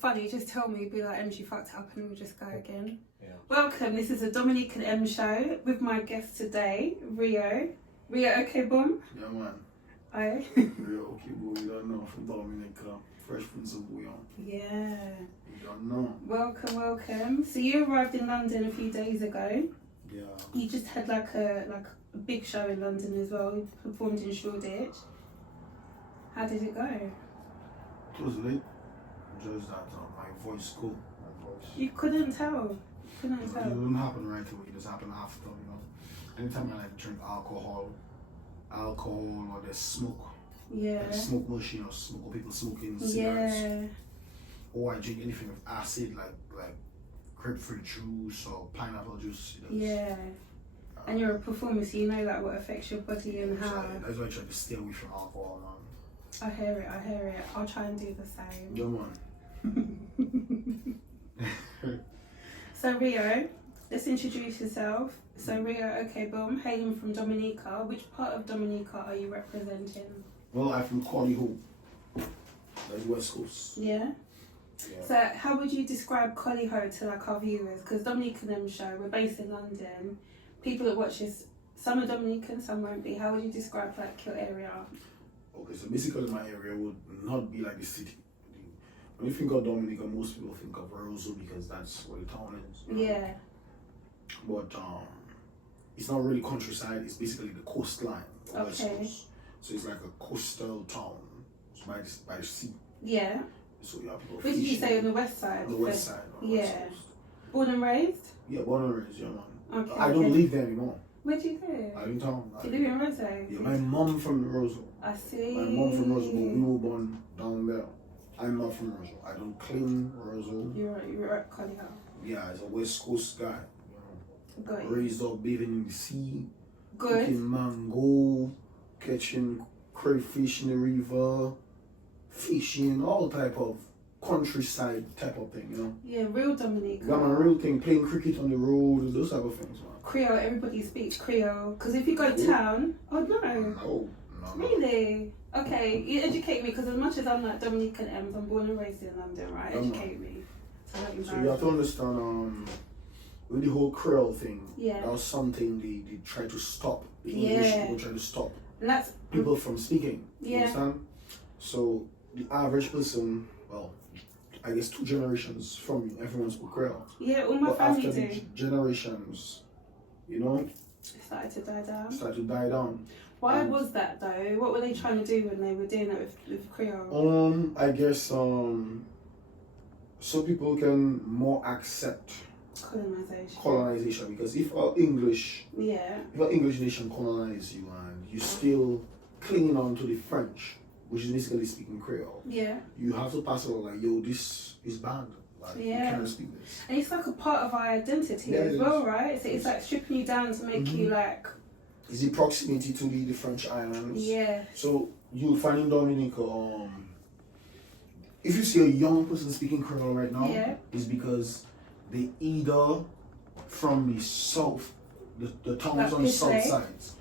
Funny, just tell me, be like, Emz, you fucked up, and we'll just go again. Yeah. Welcome, this is the Dominican Emz Show with my guest today, REO. REO OK BOOM? Yeah, man. Aye. REO OK BOOM, you don't know, from Dominica, Fresh Prince of Bouyon. Yeah. You don't know. Welcome, welcome. So you arrived in London a few days ago. Yeah. You just had like a big show in London as well. You performed in Shoreditch. How did it go? It was late. Just that my voice cool. My voice. You couldn't tell. It didn't happen right away. It just happened after, you know. Anytime I like drink alcohol or there's smoke. Yeah. Like smoke machine or smoke or people smoking cigarettes. Yeah. Or I drink anything with acid like grapefruit juice or pineapple juice. Yeah. And you're a performer, so you know like what affects your body and how. That's why I try to stay away from alcohol, man. I hear it. I'll try and do the same. Yeah, man. So REO, let's introduce yourself. So REO OK BOOM, hailing from Dominica. Which part of Dominica are you representing? Well, I'm from Collyho, like West Coast. Yeah? Yeah. So how would you describe Collyho to like our viewers? Because Dominican Emz Show, we're based in London. People that watch this, some are Dominican, some won't be. How would you describe like your area? Okay, so basically my area would not be like the city. When you think of Dominica, most people think of REO because that's where the town is. You know? Yeah. But it's not really countryside, it's basically the coastline. The West Coast. So it's like a coastal town. It's by the sea. Yeah. So you have people Where did you say on the west side? On the west side. Yeah. West Coast. Born and raised? Yeah, born and raised, yeah, man. Okay. I don't live there anymore. Where do you live? I live in town. Do you live in Rose? Yeah, my mom from Rosal. I see. My mom from Rosal, but we were born down there. I'm not from Rosal. I don't claim Rosal. You're at Collyho. Yeah, as a West Coast guy. You know, Good. raised up bathing in the sea. Good. Cooking mango, catching crayfish in the river, fishing, all type of countryside type of thing, you know. Yeah, real Dominica. Got my real thing, playing cricket on the road, those type of things, man. Creole, everybody speaks Creole. Because if you go town, oh no. No. Really? Okay, you educate me because as much as I'm like Dominican Emz, I'm born and raised in London, right? Educate me. So you have to understand, with the whole Creole thing, yeah, that was something they tried to stop. The English people tried to stop and that's people from speaking. Yeah. You understand? So the average person, well, I guess 2 generations from you, everyone spoke Creole. Yeah, all my but family after do. the generations, you know, It started to die down. Why was that though? What were they trying to do when they were doing that with Creole? I guess so people can more accept colonization because if our English nation colonize you and you still clinging on to the French, which is basically speaking Creole, you have to pass it on like, yo, this is banned. Like, you can't speak this. And it's like a part of our identity as well, right? So it's like stripping you down to make you like. Is the proximity to the French islands. Yeah. So you'll find in Dominica, if you see a young person speaking Creole right now, it's because they either from the south, the towns like on the south sides.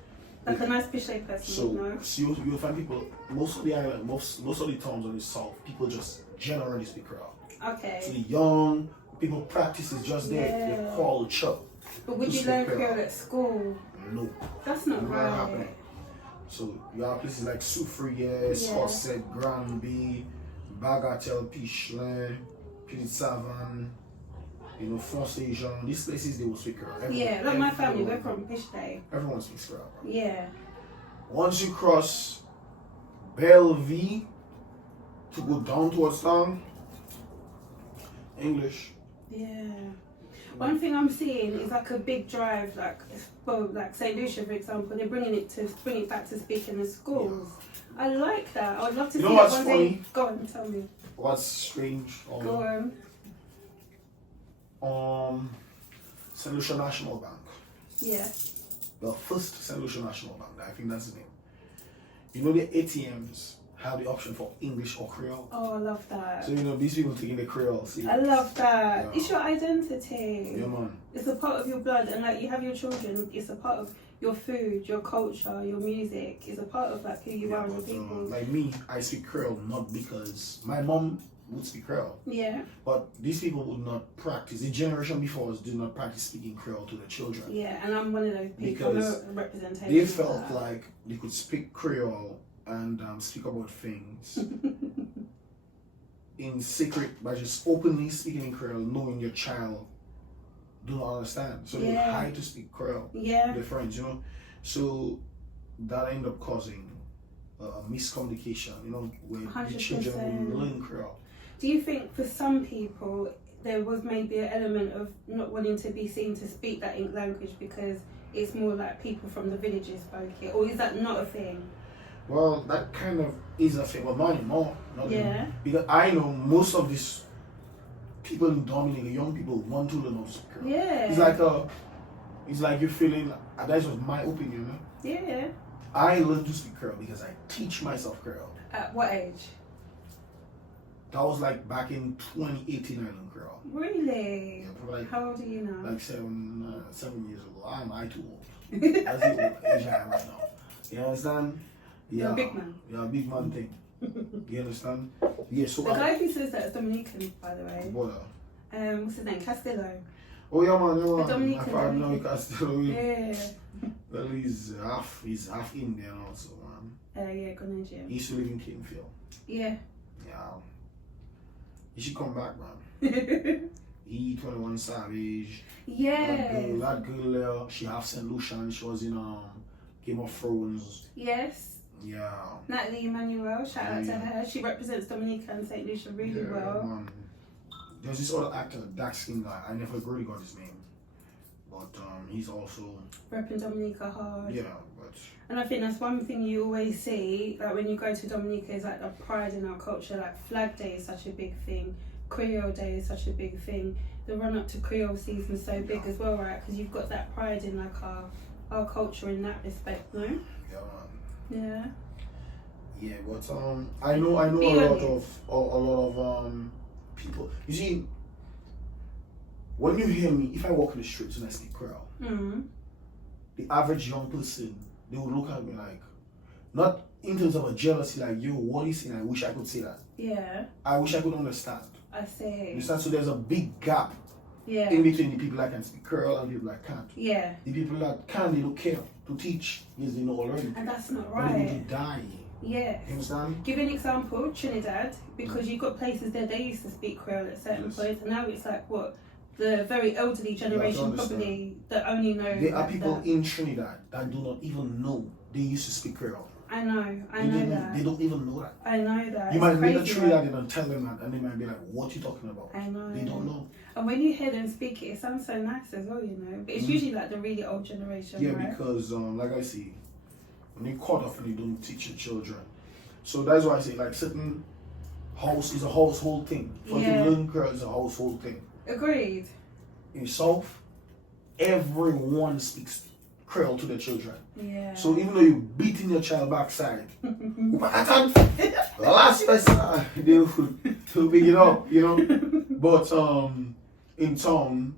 Like a nice Pichet person, so you'll find people, most of the island, most of the towns on the south, people just generally speak Creole. Okay. So the young people practice is just their culture. But would you learn Creole at school? No. That's not right. Happening. So you have places like Soufrière, Hosset, Granby, Bagatelle, Pichelin, Petite Savane, you know, Francais Jean. These places they will speak Creole. Yeah, like my family, we're from Pichet. Everyone speaks Creole. Yeah. Once you cross Beldyes to go down towards town, English. Yeah. One thing I'm seeing is like a big drive, like St. Lucia, for example, they're bringing it back to speaking in schools. Yeah. I like that. I would love to see it one day. Go on, tell me. What's strange? Go on. St. Lucia National Bank. Yeah. The first St. Lucia National Bank, I think that's the name. You know the ATMs have the option for English or Creole. Oh, I love that. So these people taking the Creole. See, I love that. Yeah. It's your identity. Yeah, man. It's a part of your blood, and like you have your children. It's a part of your food, your culture, your music. It's a part of like who you are and your people. Like me, I speak Creole not because my mom would speak Creole. Yeah. But these people would not practice. The generation before us did not practice speaking Creole to the children. Yeah, and I'm one of those people. Because I'm a representation. they felt like they could speak Creole and speak about things in secret by just openly speaking in Creole, knowing your child do not understand. So they hide to speak Creole with their friends, So that ended up causing miscommunication, where 100%. The children will learn Creole. Do you think for some people there was maybe an element of not wanting to be seen to speak that language because it's more like people from the villages spoke it, or is that not a thing? Well, that kind of is a thing, but not anymore. Because I know most of these people in Dominica, young people, want to learn how to speak Creole. Yeah. It's like you're feeling. That was my opinion. Yeah. I learned to speak Creole because I teach myself Creole. At what age? That was like back in 2018. I learned Creole. Really? Yeah, probably how old are you now? Like 7 years ago. I too old. That's the old age I am right now. You understand? Yeah. You're a big man. Yeah, big man thing. You understand? Yeah. So the guy who says that is Dominican, by the way. What? What's his name? Castillo. Oh yeah, man. The Dominican. I know Castillo. Yeah. Well, he's half Indian also, man. Yeah, Ghanaian. He used to live in Kingsfield. Yeah. Yeah. He should come back, man. He 21 Savage. Yeah. That girl, she half St. Lucian. She was in Game of Thrones. Yes. Yeah. Natalie Emmanuel, shout out to her. She represents Dominica and St. Lucia really well. Man. There's this other actor, dark skin guy. I never really got his name. But he's also repping Dominica hard. Yeah, but and I think that's one thing you always see, like when you go to Dominica, is like the pride in our culture. Like Flag Day is such a big thing, Creole Day is such a big thing. The run up to Creole season is so big as well, right? Because you've got that pride in like our culture in that respect, no? Yeah, man. Yeah. Yeah, but I know a lot of people. You see, when you hear me, if I walk in the streets and I speak Creole, the average young person, they will look at me like, not in terms of a jealousy, like, yo, what is it? I wish I could say that. Yeah. I wish I could understand. I see. You understand? So there's a big gap in between the people that can speak Creole and the people that can't. Yeah. The people that can, they don't care to teach because they know already. And that's not right. But they need to die. Yes. You understand? Give you an example, Trinidad, because you've got places there they used to speak Creole at certain points, and now it's like what? The very elderly generation probably that only know. There are people in Trinidad that do not even know they used to speak Creole. I know that. They don't even know that. I know that. You might meet a Trinidad and tell them that, and they might be like, what are you talking about? I know. They don't know. And when you hear them speak it sounds so nice as well, But it's usually like the really old generation, yeah, right? because, like I say, when you caught off and you don't teach your children. So that's why I say, like, certain house is a household thing. For you to learn Creole is a household thing. Agreed. In South, everyone speaks Creole to their children. Yeah. So even though you're beating your child backside, last person they will pick it up, But in town,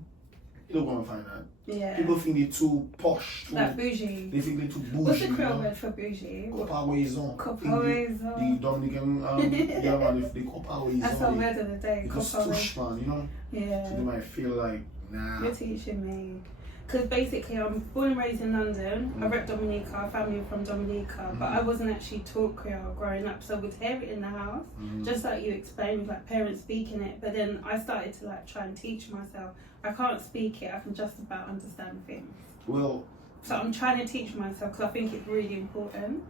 you don't want to find that. Yeah. People think they're too posh. Like bougie. They think they're too bougie. What's the Creole word for bougie? Copawaison. Copawaison. The Dominican, the copawaison. That's our word of the day. Because tush, man, Yeah. So they might feel like, nah. You're teaching me. Because basically I'm born and raised in London. I rep Dominica, family from Dominica, but I wasn't actually taught Creole growing up, so I would hear it in the house, just like you explained, with like parents speaking it, but then I started to like try and teach myself. I can't speak it, I can just about understand things. Well, so I'm trying to teach myself because I think it's really important.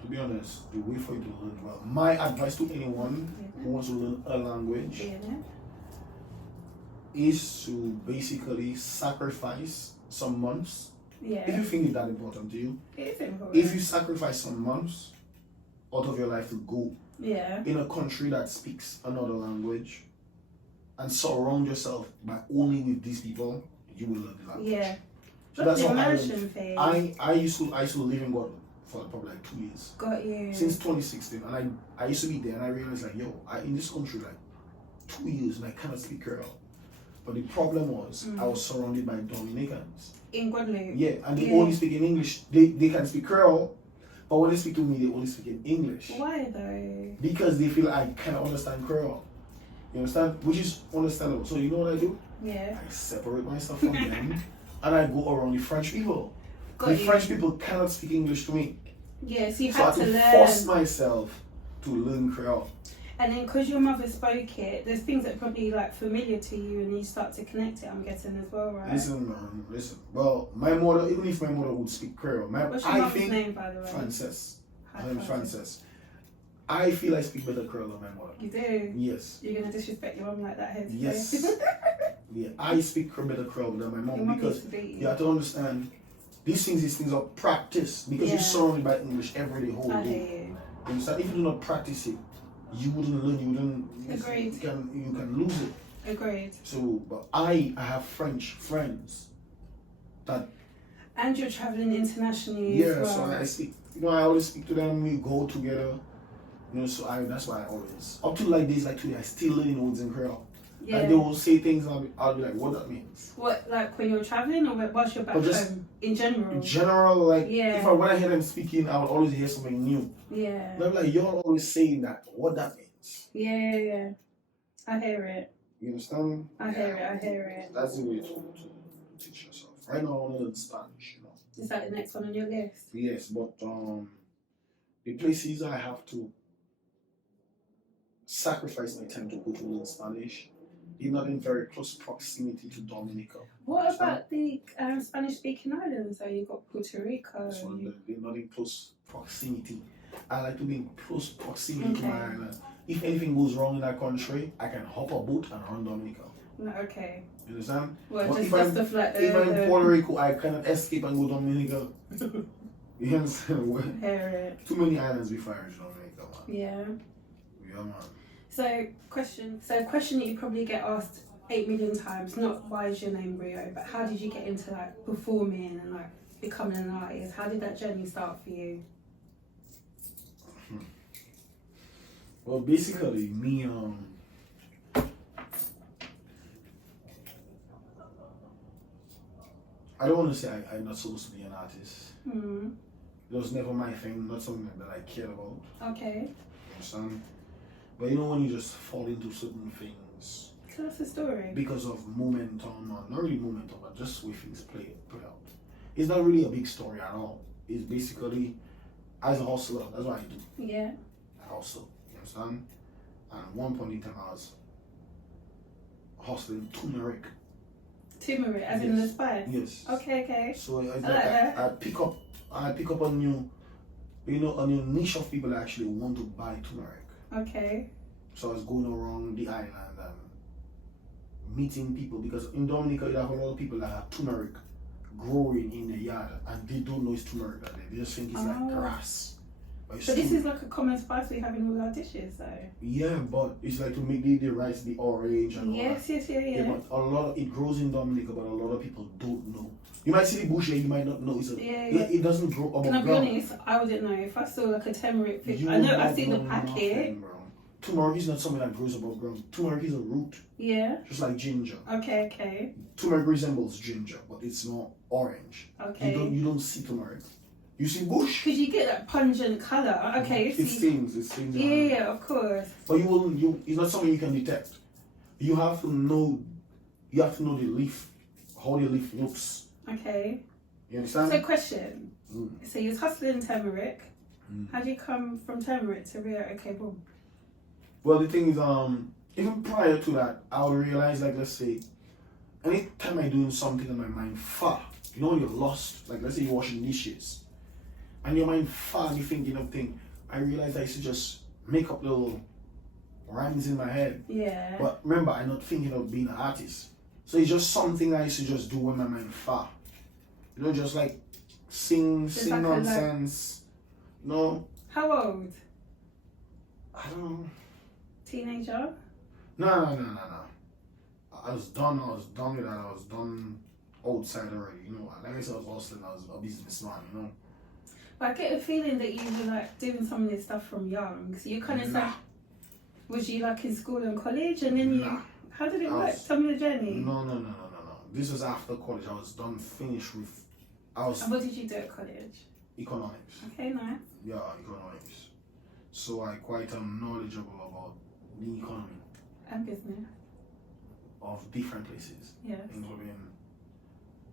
To be honest, the way for you to learn, well, my advice to anyone who wants to learn a language is to basically sacrifice some months. Yeah. If you think it's that important to you. It is important. If you sacrifice some months out of your life to go in a country that speaks another language and surround yourself by only with these people, you will learn the language. Yeah. So that's the what immersion thing. I used to live in Guadeloupe for probably like 2 years. Got you. Since 2016, and I used to be there, and I realized like, yo, in this country like 2 years, and I cannot speak Creole. But the problem was I was surrounded by Dominicans. In Guadeloupe. Yeah, and they only speak in English. They can speak Creole, but when they speak to me, they only speak in English. Why though? Because they feel I cannot understand Creole. You understand? Which is understandable. So you know what I do? Yeah. I separate myself from them, and I go around the French people. French people cannot speak English to me. Yeah, so you So had I had to to learn. force myself to learn Creole. And then because your mother spoke it, there's things that are probably like familiar to you and you start to connect it, I'm guessing as well, right? Listen, man, listen. Well, my mother, even if my mother would speak Creole, What's your mother's name, by the way? Frances. Hi, Her name is Frances. I feel I speak better Creole than my mother. You do? Yes. You're going to disrespect your mum like that here today? Yes. Yeah, I speak better Creole than my mom because you have to understand these things are practice because you're surrounded by English every day, whole day. You understand? If you do not practice it, you wouldn't learn. You wouldn't. Agreed. You can lose it. Agreed. So, but I have French friends that. And you're traveling internationally as well. So I speak. I always speak to them. We go together. So that's why I always up to like days like today I still learning words in Creole. Yeah. Like they will say things and I'll be like, what that means. What, like when you're traveling or whilst you're back home? In general? In general, like when I hear them speaking, I will always hear something new. Yeah. They're like, you're always saying that. What that means. Yeah. I hear it. You understand? I hear it. That's the way to teach yourself. Right now I want to learn Spanish, Is that the next one on your list? Yes, but the places I have to sacrifice my time to go to learn Spanish, they're not in very close proximity to Dominica. What about the Spanish-speaking islands? So you've got Puerto Rico. So they're not in close proximity. I like to be in close proximity to my island. If anything goes wrong in that country, I can hop a boat and run Dominica. Okay. You understand? Well, but just stuff like if I'm in Puerto Rico, I cannot escape and go Dominica. You understand? Too many islands before I reach Dominica, man. Yeah. Yeah, man. So, question that you probably get asked 8 million times, not why is your name Rio, but how did you get into like performing and like becoming an artist? How did that journey start for you? Well, basically, me, I don't want to say I'm not supposed to be an artist. It was never my thing, not something that I cared about. Okay. You understand? But you know when you just fall into certain things. Tell us the story. Because of momentum, or not really momentum, but just the way things play out. It's not really a big story at all. It's basically, as a hustler, that's what I do. Yeah. I hustle, you understand? And at one point in time I was hustling turmeric. Turmeric, as in the spice? Yes. Okay. So I pick up a new niche of people that actually want to buy turmeric. Okay. So I was going around the island and meeting people because in Dominica you have a lot of people that have turmeric growing in their yard and they don't know it's turmeric. They just think it's like grass. So this is like a common spice we have in all our dishes, though. Yeah, but it's like to make the rice the orange and all that. Yes. But a lot of it grows in Dominica, but a lot of people don't know. You might see the bush here, you might not know. It doesn't grow above ground. Can I be honest? I wouldn't know if I saw like a turmeric fish. I know I've seen the packet. Turmeric is not something that grows above ground. Turmeric is a root. Yeah. Just like ginger. Okay. Turmeric resembles ginger, but it's not orange. Okay. You don't see turmeric. You see bush. Because you get that pungent colour. Okay. It stings. Yeah, of course. But it's not something you can detect. You have to know the leaf, how the leaf looks. Okay. You understand? So question. So you was hustling turmeric. How do you come from turmeric to REO OK BOOM? Well, the thing is, even prior to that, I would realize, like, let's say, anytime I'm doing something in my mind far, when you're lost, like, let's say you're washing dishes, and your mind far, and you're thinking of things, I realized I used to just make up little rhymes in my head. Yeah. But remember, I'm not thinking of being an artist. So it's just something I used to just do when my mind far. You know, just like sing like nonsense. No. How old? I don't know. Teenager? No. I was done with that. I was done outside already, you know. Like I said, I was hustling, I was a businessman, you know. But I get a feeling that you were like doing some of this stuff from young. So you kind of like, was you like in school and college and then you, how did it work? Tell me the journey. No. This was after college. I was done, finished with, And what did you do at college? Economics. Okay, nice. Yeah, economics. So I quite am knowledgeable about the economy. And business. Of different places. Yes. Including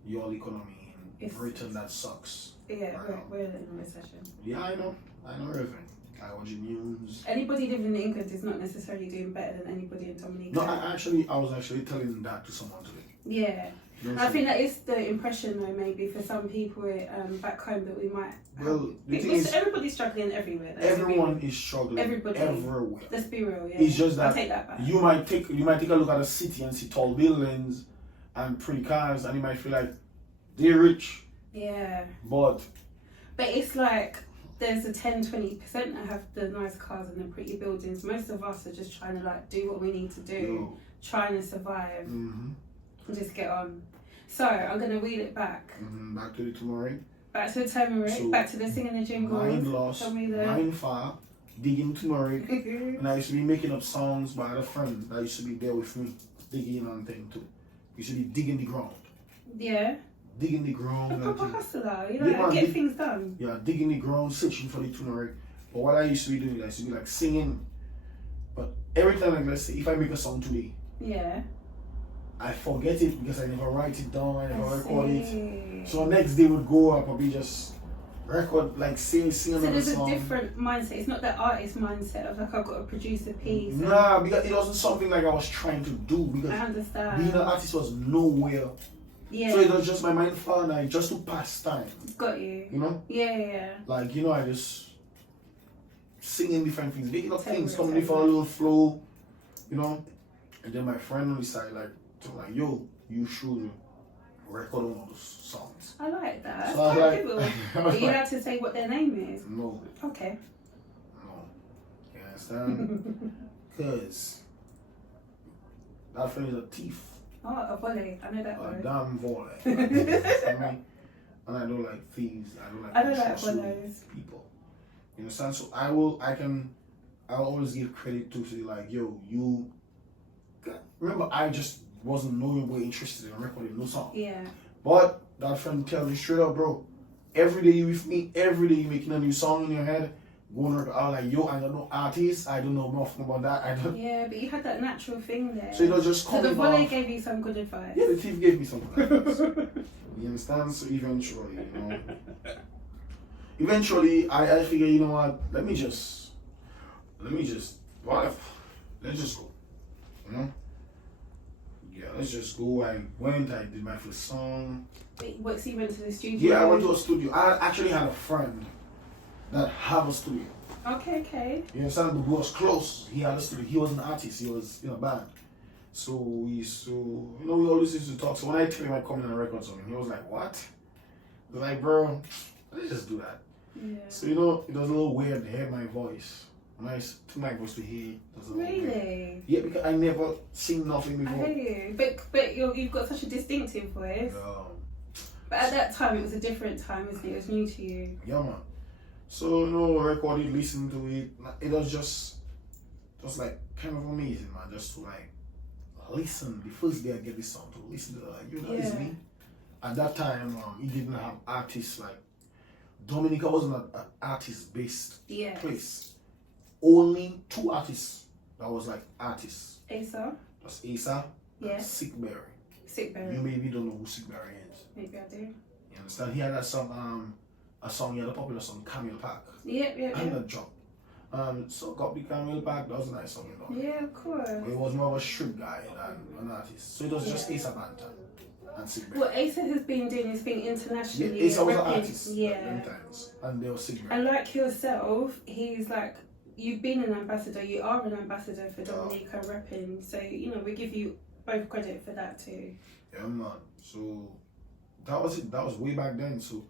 your economy in Britain that sucks. Yeah, we're in a recession. Yeah, I know everything. I watch the news. Anybody living in England is not necessarily doing better than anybody in Dominica. No, I was actually telling that to someone today. Yeah. I think that is the impression though, maybe for some people back home that we might. Well, the thing is, everybody's struggling everywhere. Everyone is struggling. Everybody. Everywhere. Let's be real. Yeah. It's just that, I'll take that back. you might take a look at a city and see tall buildings and pretty cars, and you might feel like they're rich. Yeah. But it's like there's a 10-20% that have the nice cars and the pretty buildings. Most of us are just trying to like do what we need to do, trying to survive, and just get on. So I'm gonna wheel it back. Back to the turmeric. Back to the turmeric. So back to the singing the jingles. Mind lost. Mind far. Digging turmeric. And I used to be making up songs by a friend that used to be there with me, digging on thing too. Used to be digging the ground. Yeah. Digging the ground. A proper hustler, you know, get things done. Yeah, digging the ground, searching for the turmeric. But what I used to be doing, I used to be like singing. But every time, like let's say, if I make a song today, I forget it because I never write it down, I never record it. So next day would go, I'll probably just record, like sing another song. So there's a different mindset. It's not that artist mindset of like I've got to produce a piece. Nah, because it wasn't something like I was trying to do. Because I understand. Being an artist was nowhere. Yeah. So it was just my mind fun, like just to pass time. Got you. You know? Yeah. Like, you know, I just singing different things, making up things, coming in for a little flow, you know. And then my friend on the side like, yo, you should record one of those songs. I like that. So I was like, are you allowed to say what their name is? No. Okay. No. You understand? Because that friend is a thief. Oh, a volley. I know that word. A damn volley. And I don't like thieves. I don't like volleys. People. You understand? So I'll always give credit to say like, yo, you. Remember, I just wasn't knowing we're interested in recording no song. Yeah. But that friend tells me straight up, bro, every day you with me, every day you making a new song in your head, going record. I was like, yo, I don't know artists, I don't know nothing about that. Yeah, but you had that natural thing there. So it was just coming. So the volley gave you some good advice. Yeah, the thief gave me some good advice. You understand? So eventually, I figured, you know what? Let me just, what? Let's just go. You know? Yeah, let's just go. I went, I did my first song. Wait, what, so you went to the studio? Yeah, I went to a studio. I actually had a friend that had a studio. Okay. You understand? But we was close. He had a studio. He was an artist. He was in a band. So we used to, we always used to talk. So when I told him I'd come in and record something, he was like, what? I was like, bro, let's just do that. Yeah. So, it was a little weird to hear my voice. Nice to my voice to hear. Really? Yeah, because I never seen nothing before. I hear you. But you've got such a distinctive voice. Yeah. But at that time, it was a different time, isn't it? It was new to you. Yeah, man. So, recorded, listened to it. It was just like kind of amazing, man. Just to like listen. The first day I get this song, to listen to it, it's me. At that time, he didn't have artists like Dominica wasn't an artist-based place. Only 2 artists that was like artists. Asa. That's Asa. Yeah. Sickberry. Sickberry. You maybe don't know who Sickberry is. Maybe I do. You understand? He had that song, he had a popular song, Camel Park. Yeah. And that drop. So got the Camel Park, that was a nice song, Yeah, of course. But it was more of a strip guy than an artist. So it was just Asa Banter and Sickberry. What Asa has been doing is being internationally. Yeah, Asa was an artist. Yeah. Times, and there was Sickberry. And like yourself, he's like, you've been an ambassador, you are an ambassador for Dominica repping. So, we give you both credit for that too. Yeah, man. So that was it. That was way back then. So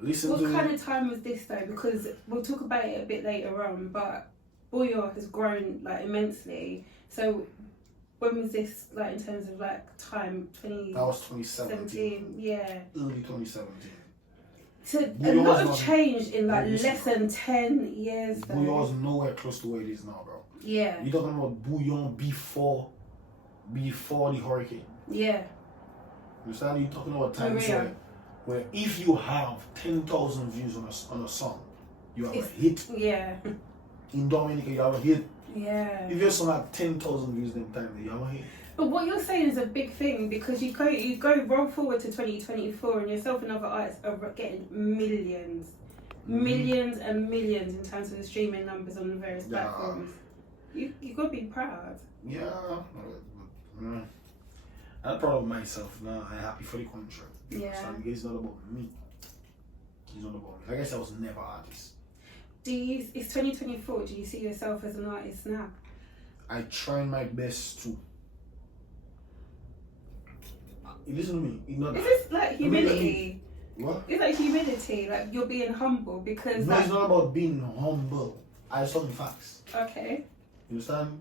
listen what to kind of time was this though? Because we'll talk about it a bit later on, but Bouyon has grown like immensely. So when was this, like, in terms of like time? That was 2017. Yeah. Early 2017. So Bouyon a lot of change in like less than 10 years. Bouyon is nowhere close to where it is now, bro. Yeah. You're talking about Bouyon before the hurricane. Yeah. You understand? You're talking about times where if you have 10,000 views on a song, you have a hit. Yeah. In Dominica, you have a hit. Yeah. If your song had 10,000 views in time, you have a hit. But what you're saying is a big thing, because you go roll forward to 2024 and yourself and other artists are getting millions and millions in terms of the streaming numbers on the various platforms. You got to be proud. Yeah. I'm proud of myself now. I'm happy for the country. Yeah. So it's not about me. It's not about me. Like I said, I was never an artist. It's 2024. Do you see yourself as an artist now? I try my best to. Listen to me. Is this like humility? What? It's like humility. Like you're being humble because. No, it's not about being humble. I saw the facts. Okay. You understand?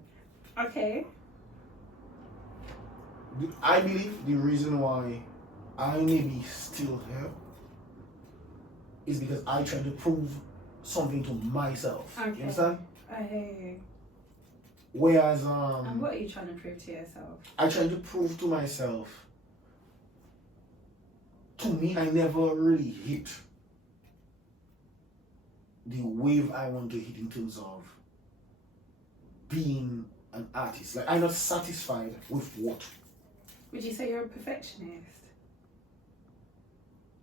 Okay. I believe the reason why I may be still here is because I try to prove something to myself. Okay. You understand? I hear you. Whereas And what are you trying to prove to yourself? I try to prove to myself. To me, I never really hit the wave I want to hit in terms of being an artist. Like, I'm not satisfied with what. Would you say you're a perfectionist?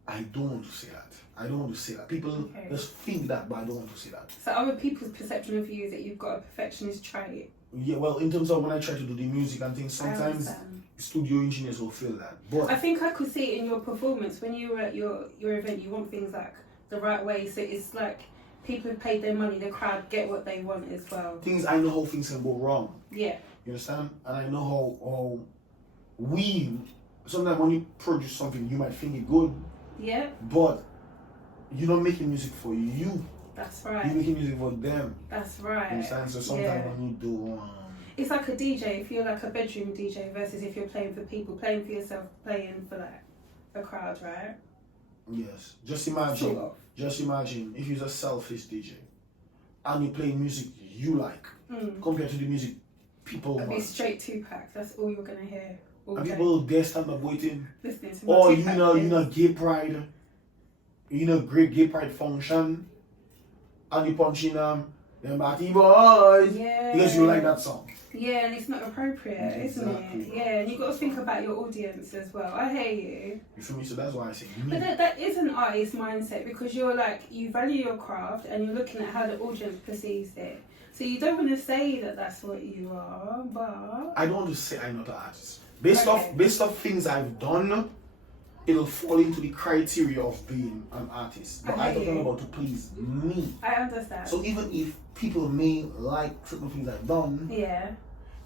I don't want to say that. I don't want to say that. People just think that, but I don't want to say that. So other people's perception of you is that you've got a perfectionist trait? Yeah, well, in terms of when I try to do the music and things, sometimes studio engineers will feel that. But I think I could see it in your performance. When you were at your event, you want things like the right way. So it's like people have paid their money, the crowd get what they want as well. I know how things can go wrong. Yeah. You understand? And I know how sometimes when you produce something, you might think it good. Yeah. But you're not making music for you. That's right. You're making music for them. That's right. You understand? So sometimes when you do... it's like a DJ, if you're like a bedroom DJ versus if you're playing for people, playing for yourself, playing for like a crowd, right? Yes. Just imagine if you're a selfish DJ and you play music you like compared to the music people want. It'll be straight Tupac, that's all you're gonna hear. And people there stand up waiting. Listening to or you know gay pride, great gay pride function, and you punch in them Marty boys. Yeah. Because you like that song. Yeah, and it's not appropriate, isn't it? Yeah, and you've got to think about your audience as well. I hear you. You feel me? So that's why I say But that is an artist mindset, because you're like, you value your craft and you're looking at how the audience perceives it. So you don't want to say that that's what you are, but... I don't want to say I'm not an artist. Based off things I've done, it'll fall into the criteria of being an artist. But I'm talking about to please me. I understand. So even if people may like certain things I've done, yeah.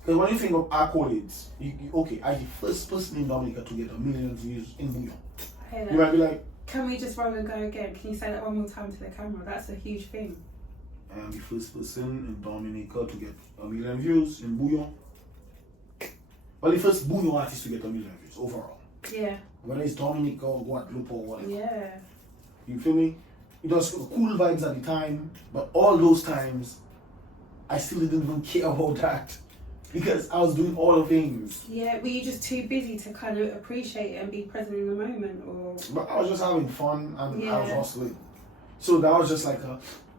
Because when you think of accolades, I'm the first person in Dominica to get 1 million views in Bouyon. You might be like, can we just roll and go again? Can you say that one more time to the camera? That's a huge thing. I am the first person in Dominica to get 1 million views in Bouyon. Well, the first Bouyon artist to get 1 million views overall. Yeah. Whether it's Dominica or Guadeloupe or whatever. Yeah. You feel me? It was cool vibes at the time, but all those times, I still didn't even care about that. Because I was doing all the things. Yeah, were you just too busy to kind of appreciate it and be present in the moment, or? But I was just having fun and I was hustling. So that was just like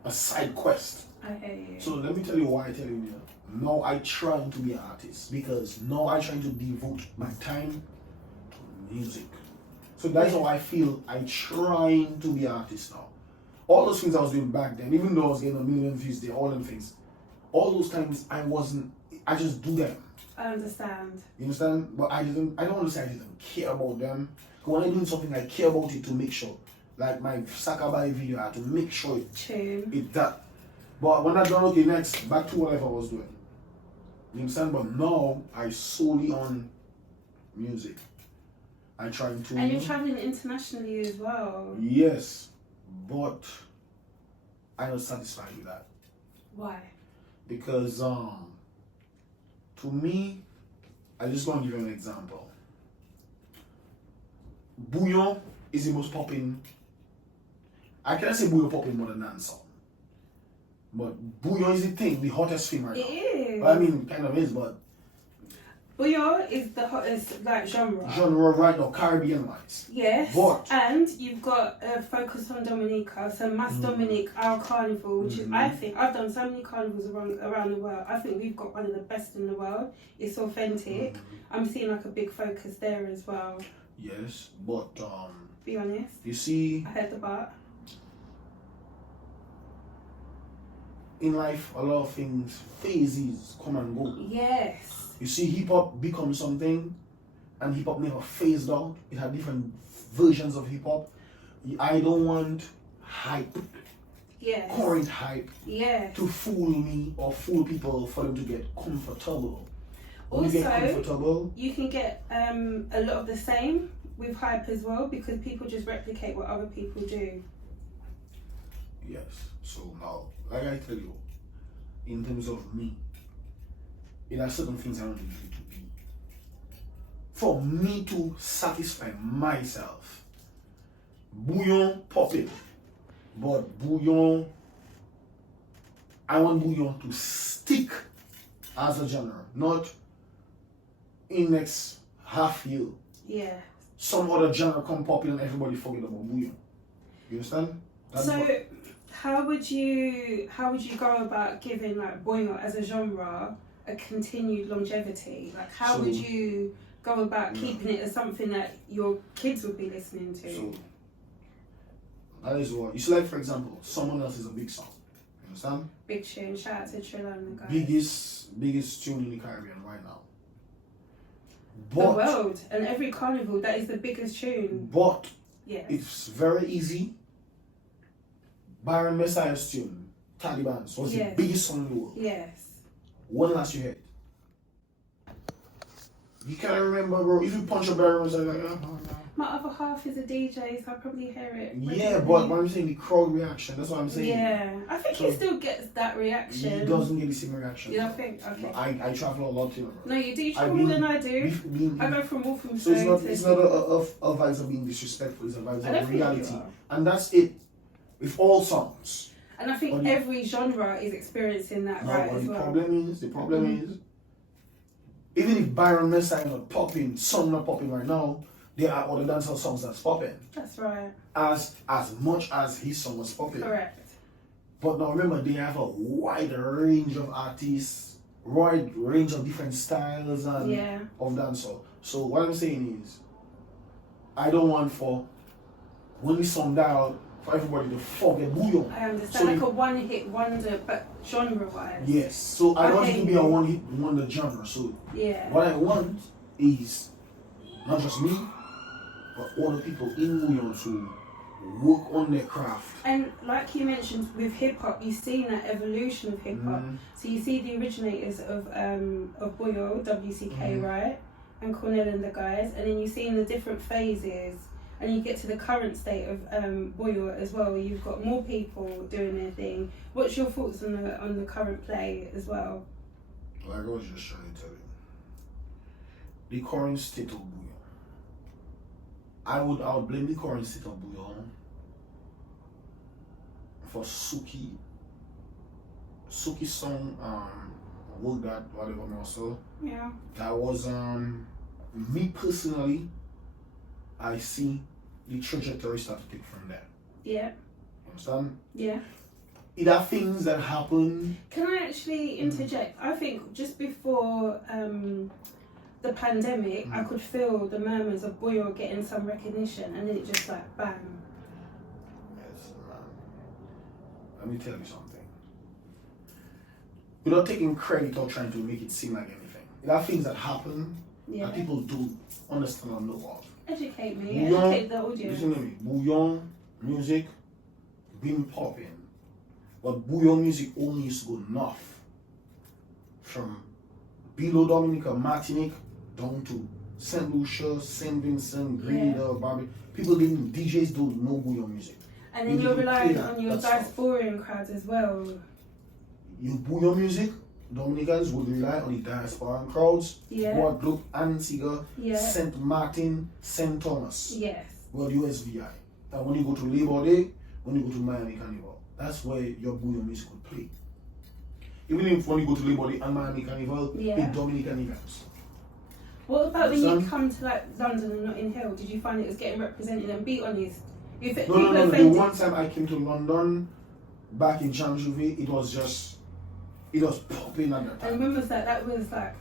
a side quest. I hear you. So let me tell you why I tell you now. Now I try to be an artist because now I try to devote my time to music. So that's how I feel I'm trying to be an artist now. All those things I was doing back then, even though I was getting 1 million views there, all them things, all those times I just do them. I understand. You understand? But I don't want to say I didn't care about them. But when I'm doing something, I care about it to make sure. Like my Sakabai video, I had to make sure it that. But when I done next, back to whatever I was doing. You understand? But now I solely on music. I try to. And you're traveling internationally as well. Yes, but I'm not satisfied with that. Why? Because to me, I just want to give you an example. Bouyon is the most popping. I can't say Bouyon popping more than dancehall. But Bouyon is the thing, the hottest thing right now. It is. I mean, kind of is, but Bouyon is the hottest like genre. Genre right now, Caribbean wise. Yes. But and you've got a focus on Dominica, so Mas Dominic, our carnival, which is I think I've done so many carnivals around the world. I think we've got one of the best in the world. It's authentic. I'm seeing like a big focus there as well. Yes, but be honest. You see, I heard the but. In life, a lot of things, phases come and go. Yes. You see, hip hop becomes something, and hip hop never phased out. It had different versions of hip hop. I don't want hype, current hype, to fool me or fool people for them to get comfortable. When also, you get comfortable, you can get a lot of the same with hype as well, because people just replicate what other people do. Yes. So now, like I tell you, in terms of me, there are certain things I want it to be. For me to satisfy myself, Bouyon popping, but Bouyon, I want Bouyon to stick as a genre, not in next half year. Yeah. Some other genre come popping and everybody forget about Bouyon. You understand? That's how would you go about giving like Bouyon as a genre a continued longevity? Like how would you go about keeping it as something that your kids would be listening to? So that is what you see, like for example, Someone Else is a big song. You understand? Big tune, shout out to Trilla and the guys. Biggest tune in the Caribbean right now. The world and every carnival, that is the biggest tune. But yes, it's very easy. Byron Messiah's tune, Taliban's, was the biggest song in the world. Yes. When last you heard? You can't remember, bro. If you punch a Byron Messiah, like, my other half is a DJ, so I probably hear it. Yeah, but I'm saying the crowd reaction. That's what I'm saying. Yeah, I think he still gets that reaction. He doesn't get the same reaction. You don't think? Okay. I travel a lot too. No, you do. You travel more than I do. I go from Wolfenstone. So it's not a vibes of being disrespectful. It's a vibes of reality, and that's it. With all songs. And I think every genre is experiencing that as well. The problem is, even if Byron Messiah is not popping, some not popping right now, there are other dancehall songs that's popping. That's right. As much as his song was popping. Correct. But now remember, they have a wide range of artists, wide range of different styles of dancehall. So what I'm saying is, I don't want for when the song die out, for everybody to forget Bouyon. I understand, so like a one-hit wonder, but genre-wise. Yes, so I want it to be a one-hit wonder genre. So what I want is not just me, but all the people in Bouyon to work on their craft. And like you mentioned, with hip-hop, you've seen that evolution of hip-hop. So you see the originators of Bouyon, WCK, right? And Cornell and the guys, and then you see in the different phases. And you get to the current state of Bouyon as well, where you've got more people doing their thing. What's your thoughts on the current play as well? Like I was just trying to tell you, the current state of Bouyon. I would blame the current state of Bouyon for Suki's song, Work That, whatever also. Yeah. That was me personally. I see the trajectory start to take from there. Yeah. Understand? Yeah. There are things that happen. Can I actually interject? I think just before the pandemic, I could feel the murmurs of Bouyon getting some recognition, and then it just like bang. Yes, man. Let me tell you something. Without taking credit or trying to make it seem like anything, there are things that happen that people do understand or know of. Educate me, Bouyon, educate the audience. Listen to me. Bouyon music been popping, but Bouyon music only used to go north, from below Dominica, Martinique, down to St. Lucia, St. Vincent, Grenada, Barbie. People didn't, DJs don't know Bouyon music. And then you're relying on your diasporan crowd as well. Your Bouyon music, Dominicans would rely on the diasporan crowds. Guadeloupe, Antigua, St. Martin, St. Thomas. Yes. Well, USVI. And when you go to Labor Day, when you go to Miami Carnival, that's where your Bouyon music would play. Even if when you go to Labor Day and Miami Carnival, big Dominican events. What about when you come to like London and Notting Hill? Did you find it was getting represented? And be honest, if it, no. The one time I came to London, back in Chanjuve, it was popping at that time. And when was that? That was like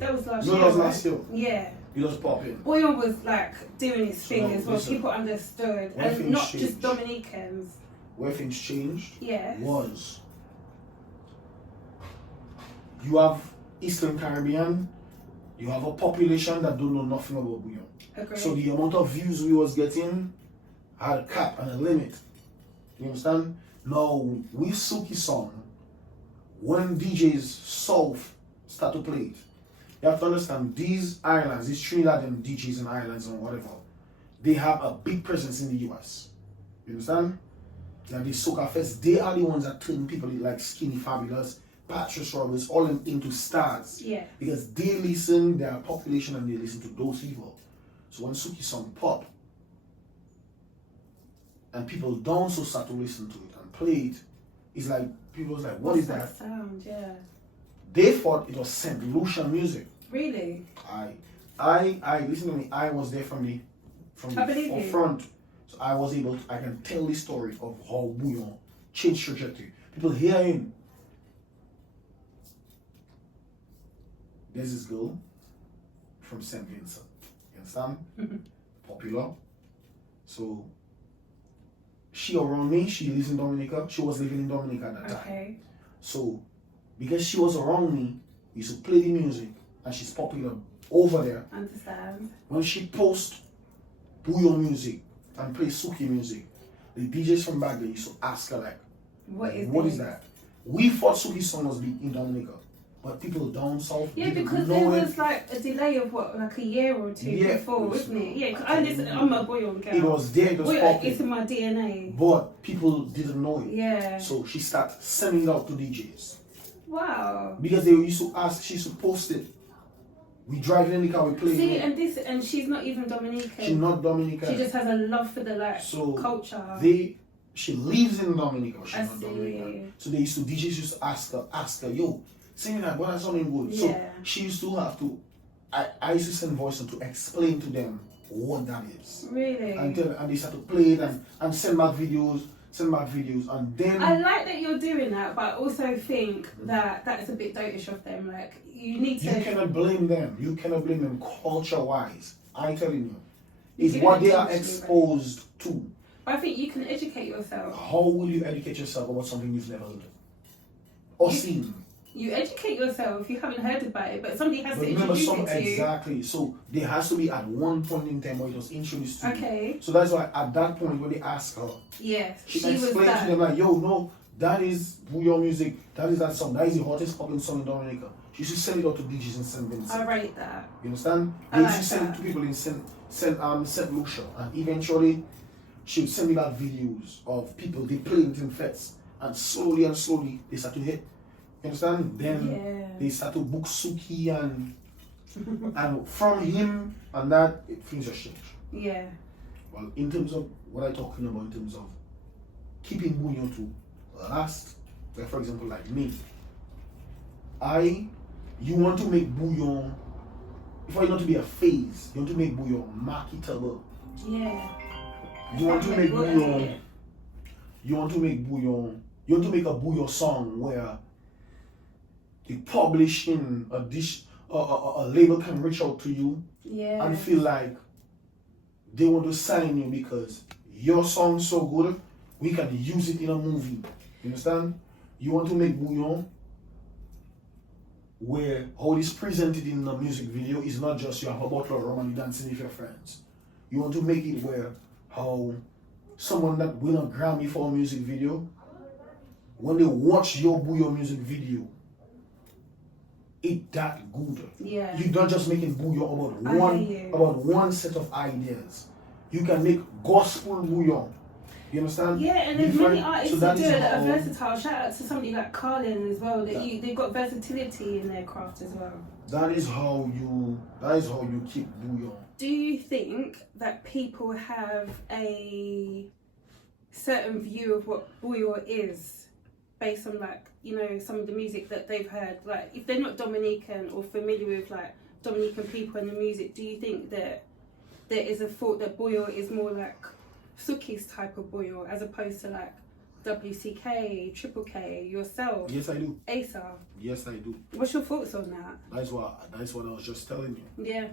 that was last year. No, that was last year. Yeah. It was popping. Bouyon was like doing its thing as well. Listen, people understood, and not changed, just Dominicans. Where things changed was you have Eastern Caribbean, you have a population that don't know nothing about Bouyon. Agreed. So the amount of views we was getting had a cap and a limit. You understand? Now with Suki song, when DJs South start to play it, you have to understand these islands, these Trinidad and DJs and islands and whatever, they have a big presence in the US. You understand? Like these soca fests, they are the ones that turn people like Skinny Fabulous, Patrice Roberts, all them into stars. Yeah. Because they listen, their population, and they listen to those people. So when Suki song pop, and people don't so start to listen to it and play it, it's like people was like, what is that? Sound, yeah. They thought it was St. Lucia music. Really? I listen to me. I was there from the front, so I was able to. I can tell the story of how Bouyon changed trajectory. People hear him. There's this girl from St. Vincent. You understand? Popular. So she around me. She lives in Dominica. She was living in Dominica at that time. So because she was around me, we used to play the music, and she's popular over there. Understand. When she posts Bouyon music and play Suki music, the DJs from back there used to ask her like, what is that? We thought Suki song was big in Dominica, but people down south. Yeah, because there was like a delay of like a year or two before, wasn't it? Yeah, because I listen. I'm a Bouyon girl. It was there. It was popping. It's in my DNA. But people didn't know it. Yeah. So she started sending it out to DJs. Wow. Because they used to ask, she used to post it. We drive in the car, we play. See, and she's not even Dominican. She's not Dominican. She just has a love for the culture. She lives in Dominica, but she's not see. Dominican. So DJs used to ask her, yo, sing that, what is something good? Yeah. So she used to have to, I used to send voice to explain to them what that is. Really? And they start to play it and send back videos, and then I like that you're doing that, but I also think that is a bit dotish of them. Like you need to. You cannot blame them. You cannot blame them culture-wise. I'm telling you, it's what they are exposed to. But I think you can educate yourself. How will you educate yourself about something you've never heard or seen? You educate yourself if you haven't heard about it, but somebody has to introduce it to you. Exactly. So there has to be at one point in time where it was introduced to you. So that's why at that point when they asked her, yes, she explained to them like, yo, no, that is Bouyon music, that is that song, that is the hottest popping song in Dominica. She should send it out to DJs in St. Vincent. I rate that. You understand? They should send it to people in St. Lucia, and eventually she would send me back videos of people they playing it in fets, and slowly they start to hit. You understand? Then they start to book Suki and from him and that things just change. Yeah. Well, in terms of what I'm talking about, in terms of keeping Bouyon to last, like for example, like me, you want to make Bouyon, if I want to be a phase, you want to make Bouyon marketable. Yeah. You want to make Bouyon. You want to make a Bouyon song where the publishing a label can reach out to you and feel like they want to sign you because your song's so good, we can use it in a movie. You understand? You want to make Bouyon where how it is presented in the music video is not just you have a bottle of rum and you dancing with your friends. You want to make it where how someone that win a Grammy for a music video, when they watch your Bouyon music video, It's that good. Yeah. You're not just making bouillon about one set of ideas. You can make gospel bouillon. You understand? Yeah, and there's many artists that do it that are how, versatile. Shout out to somebody like Carlin as well. They've got versatility in their craft as well. That is how you keep bouillon. Do you think that people have a certain view of what bouillon is based on, like, you know, some of the music that they've heard? Like, if they're not Dominican or familiar with like Dominican people and the music, do you think that there is a thought that bouillon is more like Suki's type of bouillon as opposed to like WCK, Triple K, yourself? Yes, I do. Asa? Yes, I do. What's your thoughts on that? That's what I was just telling you. Yeah.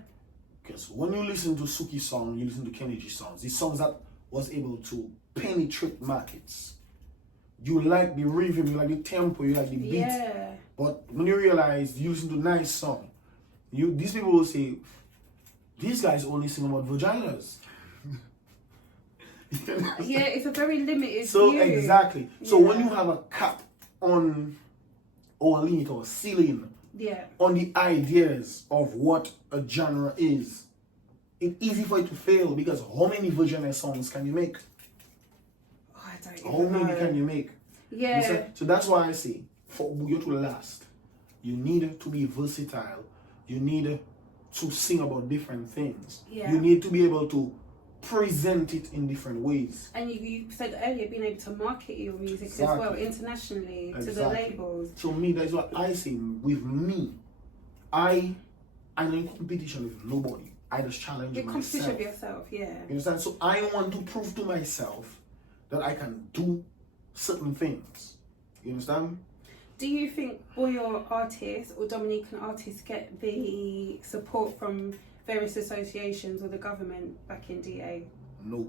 Because when you listen to Suki's song, you listen to Kennedy songs, these songs that was able to penetrate markets. You like the rhythm, you like the tempo, you like the beat. Yeah. But when you realize you listen to nice song, these people will say, these guys only sing about vaginas. Yeah, it's a very limited So view. exactly. So when you have a cap on or a limit or a ceiling on the ideas of what a genre is, it's easy for it to fail because how many vagina songs can you make? Oh, I don't How even many know. can you make? Yeah. So that's why I say for you to last, you need to be versatile. You need to sing about different things. Yeah. You need to be able to present it in different ways. And you said earlier being able to market your music as well internationally to the labels. So me, that's what I say. With me, I'm in competition with nobody. I just challenge myself. Competition with yourself, yeah. You understand? So I want to prove to myself that I can do certain things. You understand? Do you think Bouyon artists or Dominican artists get the support from various associations or the government back in DA? No.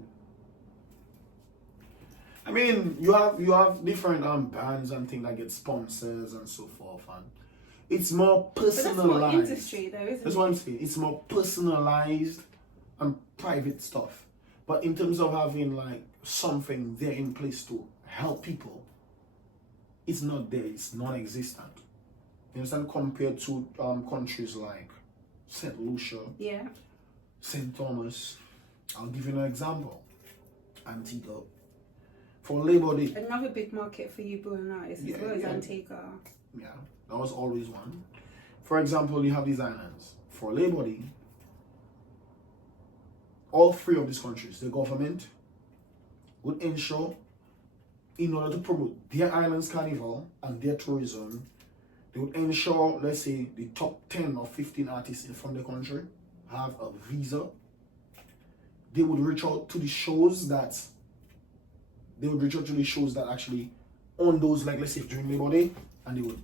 I mean, you have different bands and things that get sponsors and so forth, and it's more personalized. But that's more industry though, isn't it? That's what I'm saying. It's more personalized and private stuff. But in terms of having like something there in place to help people, it's not there. It's non-existent. You understand? Compared to countries like St. Lucia, St. Thomas. I'll give you an example. Antigua. For Labor Day. Another big market for you Bouyon artists as well as Antigua. Yeah, that was always one. For example, you have these islands. For Labor Day, all three of these countries, the government would ensure, in order to promote their islands carnival and their tourism, they would ensure, let's say, the top 10 or 15 artists from the country have a visa. They would reach out to the shows that actually on those, like let's say during Labor Day, and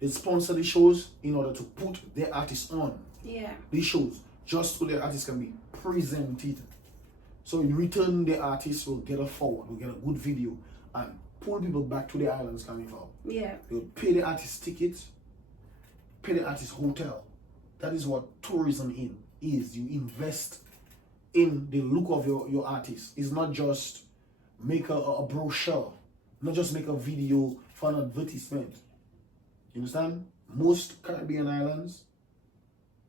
they'd sponsor the shows in order to put their artists on these shows, just so their artists can be presented. So in return, the artists will get a forward, will get a good video, and pull people back to the islands carnival. Yeah. They'll pay the artist tickets, pay the artist hotel. That is what tourism is. You invest in the look of your artist. It's not just make a brochure, not just make a video for an advertisement. You understand? Most Caribbean islands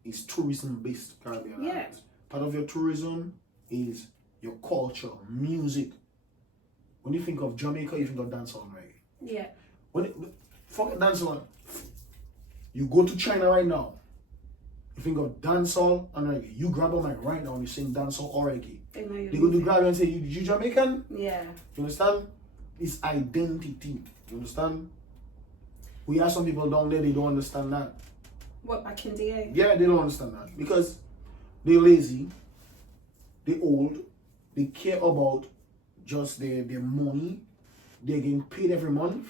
is tourism-based Caribbean islands. Part of your tourism is your culture, music. When you think of Jamaica, you think of dancehall and reggae. Yeah. Forget dancehall. You go to China right now, you think of dancehall and reggae. You grab a mic right now and you sing dancehall or reggae. They go to grab you and say, you Jamaican? Yeah. You understand? It's identity. You understand? We have some people down there, they don't understand that. What, back in DA? Yeah, they don't understand that. Because they're lazy, they're old, they care about just their money. They're getting paid every month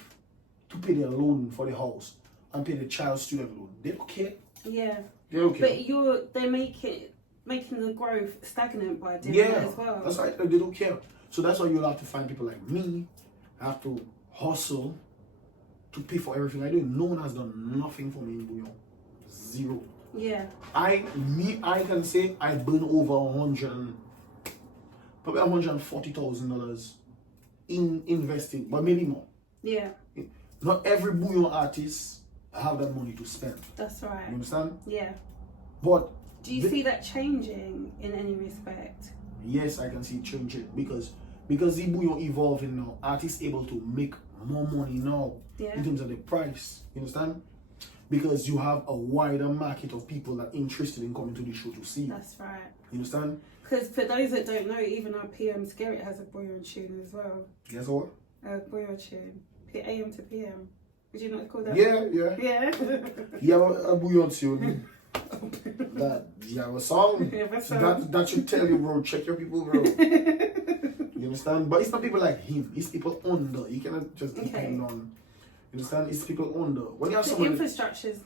to pay their loan for the house and pay the child's student loan. They don't care. Yeah. They don't care. But they're making the growth stagnant by doing that as well. That's right. They don't care. So that's why you'll have to find people like me. I have to hustle to pay for everything I do. No one has done nothing for me in Bouyon. Zero. Yeah. I can say I burn over probably $140,000 in investing, but maybe more. Yeah. Not every Bouyon artist have that money to spend. That's right. You understand? Yeah. But do you see that changing in any respect? Yes, I can see it changing because the Bouyon evolving now, artists able to make more money now in terms of the price. You understand? Because you have a wider market of people that are interested in coming to the show to see. That's right. You understand? Because for those that don't know, even our PM Skerrit has a Bouyon tune as well. Guess what? A Bouyon tune. AM to PM. Would you not call that? Yeah. Yeah. You have a Bouyon tune. You have a song. That should tell you, bro. Check your people, bro. You understand? But it's not people like him. It's people under. You cannot just depend on. You understand? It's people under. When you have the infrastructure's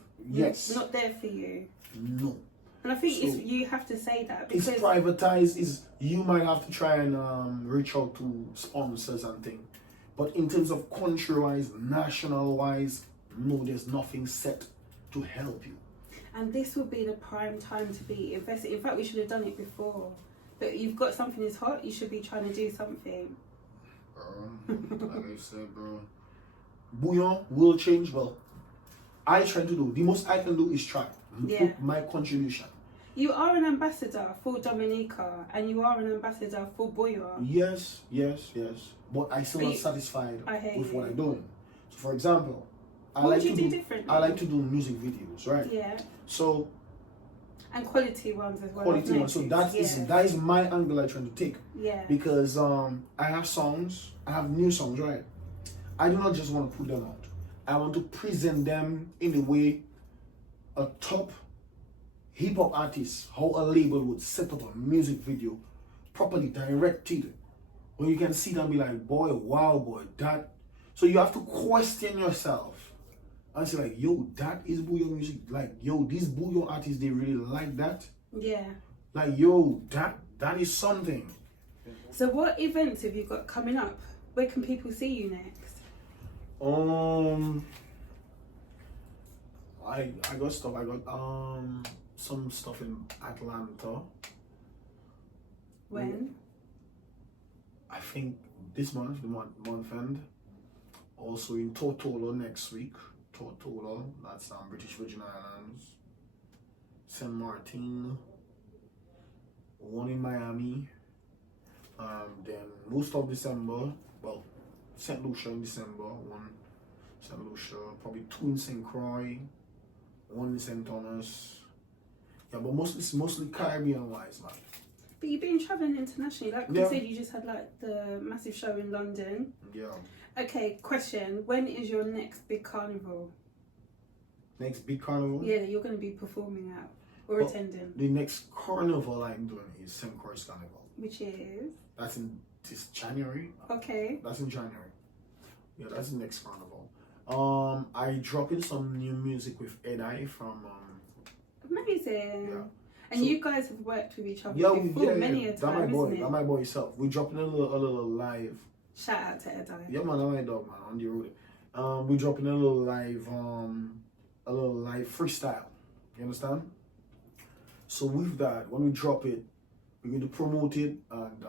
not there for you. No. And I think you have to say that because it's privatized. You might have to try and reach out to sponsors and things. But in terms of country-wise, national-wise, no, there's nothing set to help you. And this would be the prime time to be invested. In fact, we should have done it before. But you've got something that's hot, you should be trying to do something. Like I said, bro. Bouyon will change. Well, I try to do. The most I can do is try. Put my contribution. You are an ambassador for Dominica and you are an ambassador for Bouyon. Yes. But I still not satisfied with what I'm doing. So for example, I like to do music videos, right? Yeah. So and quality ones as well. Quality ones. So that is my angle I'm trying to take. Yeah. Because I have songs, I have new songs, right? I do not just want to put them out. I want to present them in the way a top hip-hop artist, how a label would set up a music video properly directed, where you can see them and be like, boy, wow, boy, that. So you have to question yourself and say like, yo, that is Bouyon music. Like, yo, these Bouyon artists, they really like that. Yeah. Like, yo, that is something. So what events have you got coming up? Where can people see you next? I got stuff. I got some stuff in Atlanta. When? I think this month, the month end. Also in Tortola next week. Tortola, that's British Virgin Islands. St. Martin. One in Miami. Then most of December, well, St. Lucia in December, one St. Lucia, probably two in St. Croix, one in St. Thomas. Yeah, but mostly Caribbean wise, man. But you've been traveling internationally, like you said, you just had like the massive show in London. Yeah. Okay, question: when is your next big carnival? Next big carnival? Yeah, that you're going to be performing at or attending. The next carnival I'm doing is St. Croix Carnival. Which is? That's in this January. Okay. That's in January. Yeah, that's the next carnival. I dropping some new music with Edi from Amazing. Yeah. And you guys have worked with each other before many a time, isn't it? That my boy himself. We dropping a little live. Shout out to Edi. Yeah, man, that's my dog, man, on the road. We dropping a little live freestyle. You understand? So with that, when we drop it, we're going to promote it, and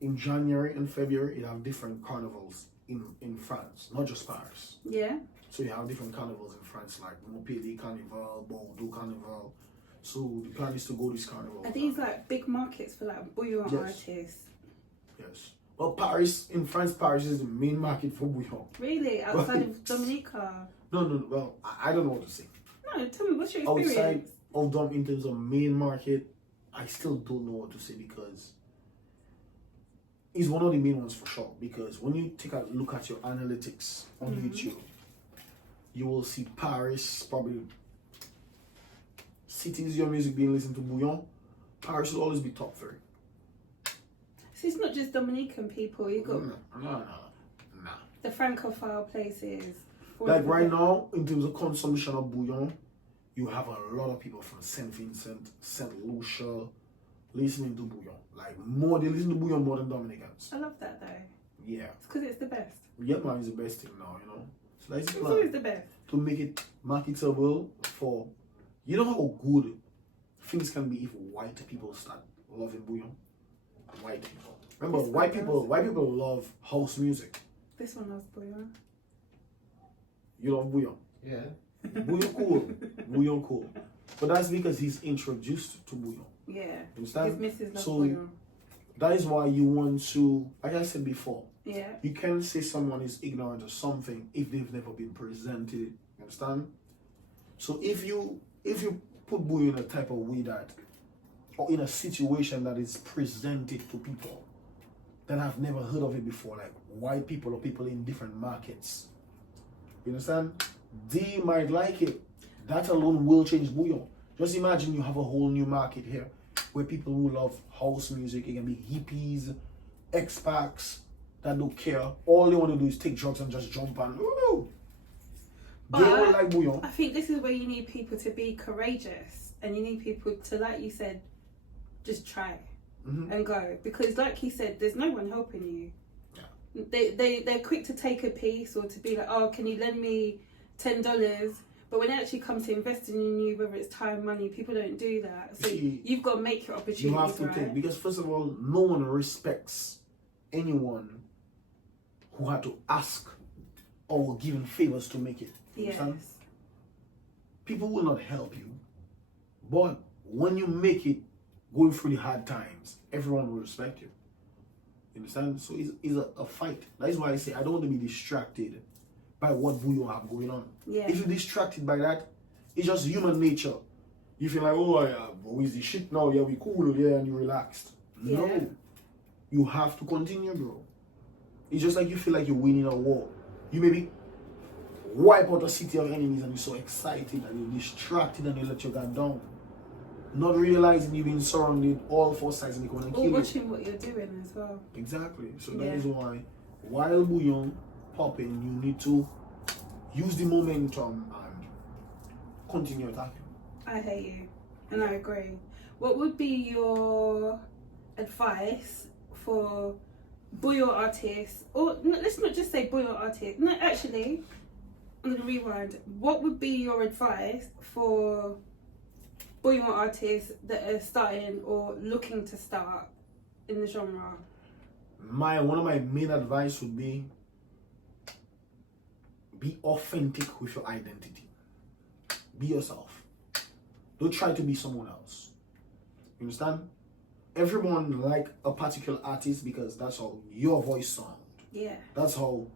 in January and February, you have different carnivals in France, not just Paris. Yeah. So you have different carnivals in France, like Montpellier Carnival, Bordeaux Carnival. So the plan is to go this carnival. Are these like big markets for like Bouyon artists? Yes. Well, Paris is the main market for Bouyon. Really? Outside of Dominica? No. Well, I don't know what to say. No, tell me, what's your experience? Outside of Dom, in terms of main market, I still don't know what to say because it's one of the main ones for sure. Because when you take a look at your analytics on YouTube, you will see Paris, probably cities your music being listened to Bouyon, Paris will always be top 3. So it's not just Dominican people, you got no. the Francophile places. Like right now, in terms of consumption of Bouyon, you have a lot of people from St. Vincent, St. Lucia listening to Bouyon. Like they listen to Bouyon more than Dominicans. I love that though. Yeah. It's because it's the best. Yeah, man, it's the best thing now, you know. So that's the plan. It's always the best. To make it marketable for, you know how good things can be if white people start loving Bouyon? White people. Remember, white people love house music. This one loves Bouyon. You love Bouyon? Yeah. Bouyon cool. Bouyon cool. But that's because he's introduced to Bouyon. Yeah. Understand? His missus loves so Bouyon. that is why you want to, like I said before, yeah, you can't say someone is ignorant of something if they've never been presented. You understand? So if you put Bouyon in a type of way that, or in a situation that is presented to people that have never heard of it before, like white people or people in different markets, you understand? They might like it. That alone will change Bouyon. Just imagine you have a whole new market here where people who love house music, it can be hippies, expats that don't care. All they want to do is take drugs and just jump on. Woo! They all like Bouyon. I think this is where you need people to be courageous, and you need people to, like you said, just try and go. Because like you said, there's no one helping you. Yeah. They're quick to take a piece or to be like, oh, can you lend me $10? But when it actually comes to investing in you, whether it's time, money, people don't do that. So you've got to make your opportunities. You have to take, because first of all, no one respects anyone who had to ask or were given favors to make it. Yes. Understand? People will not help you, but when you make it, going through the hard times, everyone will respect you. You understand? So it's a fight. That is why I say I don't want to be distracted by what Bouyon have going on. Yeah. If you're distracted by that, it's just human nature. You feel like, oh yeah, but with the shit now, yeah, we cool, yeah, and you relaxed. Yeah. No. You have to continue, bro. It's just like you feel like you're winning a war. You maybe wipe out a city of enemies and you're so excited and you're distracted and you let your guard down. Not realizing you've been surrounded all four sides and they come and kill you. Or watching what you're doing as well. Exactly. So that is why, while Bouyon popping, you need to use the momentum and continue attacking. I hear you, and I agree. What would be your advice for Bouyon artists, or no, let's not just say Bouyon artists. No, actually, I'm gonna rewind. What would be your advice for Bouyon artists that are starting or looking to start in the genre? One of my main advice would be authentic with your identity. Be yourself. Don't try to be someone else. You understand? Everyone like a particular artist because that's how your voice sounds. Yeah. That's how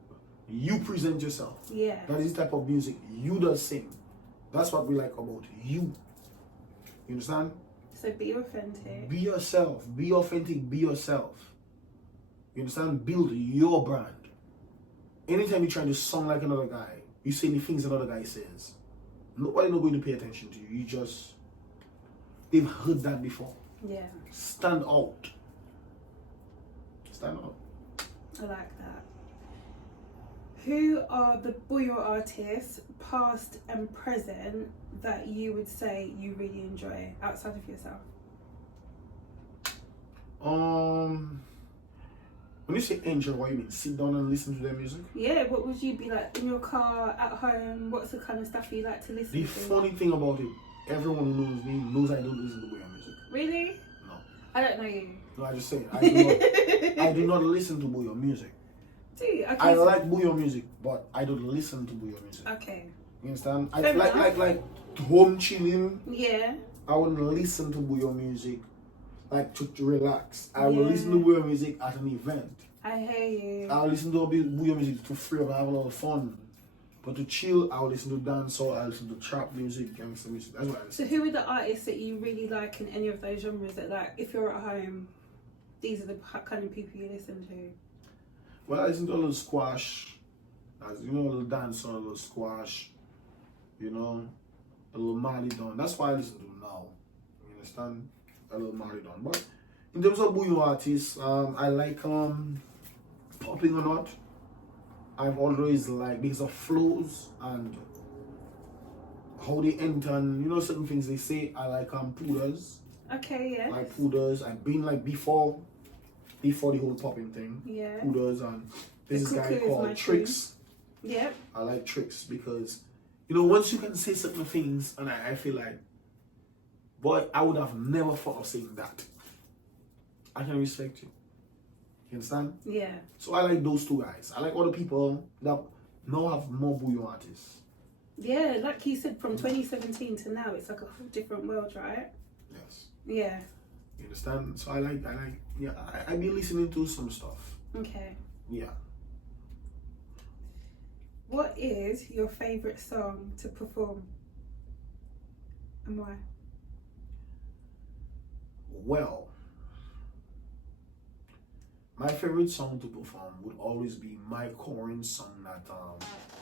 you present yourself. Yeah. That is the type of music you do sing. That's what we like about you. You understand? So be authentic. Be yourself. Be authentic. Be yourself. You understand? Build your brand. Anytime you try to sound like another guy, you say the things another guy says, nobody not going to pay attention to you. They've heard that before. Yeah. Stand out. Stand out. I like that. Who are the Bouyon artists, past and present, that you would say you really enjoy outside of yourself? When you say enjoy, what you mean? Sit down and listen to their music? Yeah, what would you be like in your car, at home? What's the kind of stuff you like to listen to? The funny thing about it, everyone who knows me knows I don't listen to Bouyon music. Really? No. I don't know you. No, I just say I do not listen to Bouyon music. Dude, okay, I like Bouyon music, but I don't listen to Bouyon music. Okay. You understand? I Fair like home chilling. Yeah. I wouldn't listen to Bouyon music like to relax. I will listen to Bouyon music at an event. I hear you. I'll listen to Bouyon music to free up and have a lot of fun. But to chill, I'll listen to dancehall, I'll listen to trap music, gangster music. That's what I listen to. So who are the artists that you really like in any of those genres that, like, if you're at home, these are the kind of people you listen to? Well, I listen to a little squash, as you know, a little dancehall, a little squash, you know, a little Marley Dawn. That's why I listen to now. You understand? A little Marley Dawn. But in terms of Bouyon artists, I like popping or not. I've always liked because of flows and how they enter and you know certain things they say. I like poodles. Okay, yeah. Like poodles. I've been like before the whole popping thing. Yeah. Poodles and this guy called Tricks. Yep. I like Tricks because you know once you can say certain things and I feel like boy I would have never thought of saying that. I can respect you. You understand? Yeah. So I like those two guys. I like other people that now have more Bouyon artists. Yeah, like you said, from 2017 to now, it's like a whole different world, right? Yes. Yeah. You understand? So I be listening to some stuff. Okay. Yeah. What is your favourite song to perform? And why? Well, my favorite song to perform would always be my current song that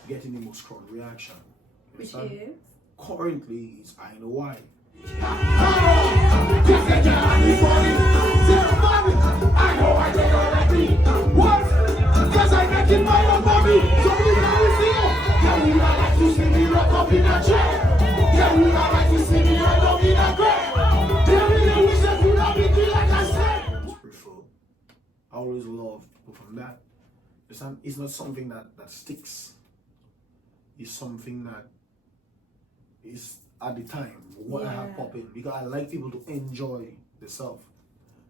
getting the most crowd reaction. Which is? Currently is I Know Why. Because I make it my own money. So we now see you. Can we not like to see me rock up in a chair? Can we not like to see me rock up in a grave? There really wish that you not be like I said. I always love to perform that. It's not something that sticks. It's something that is at the time what I have popping, because I like people to enjoy themselves.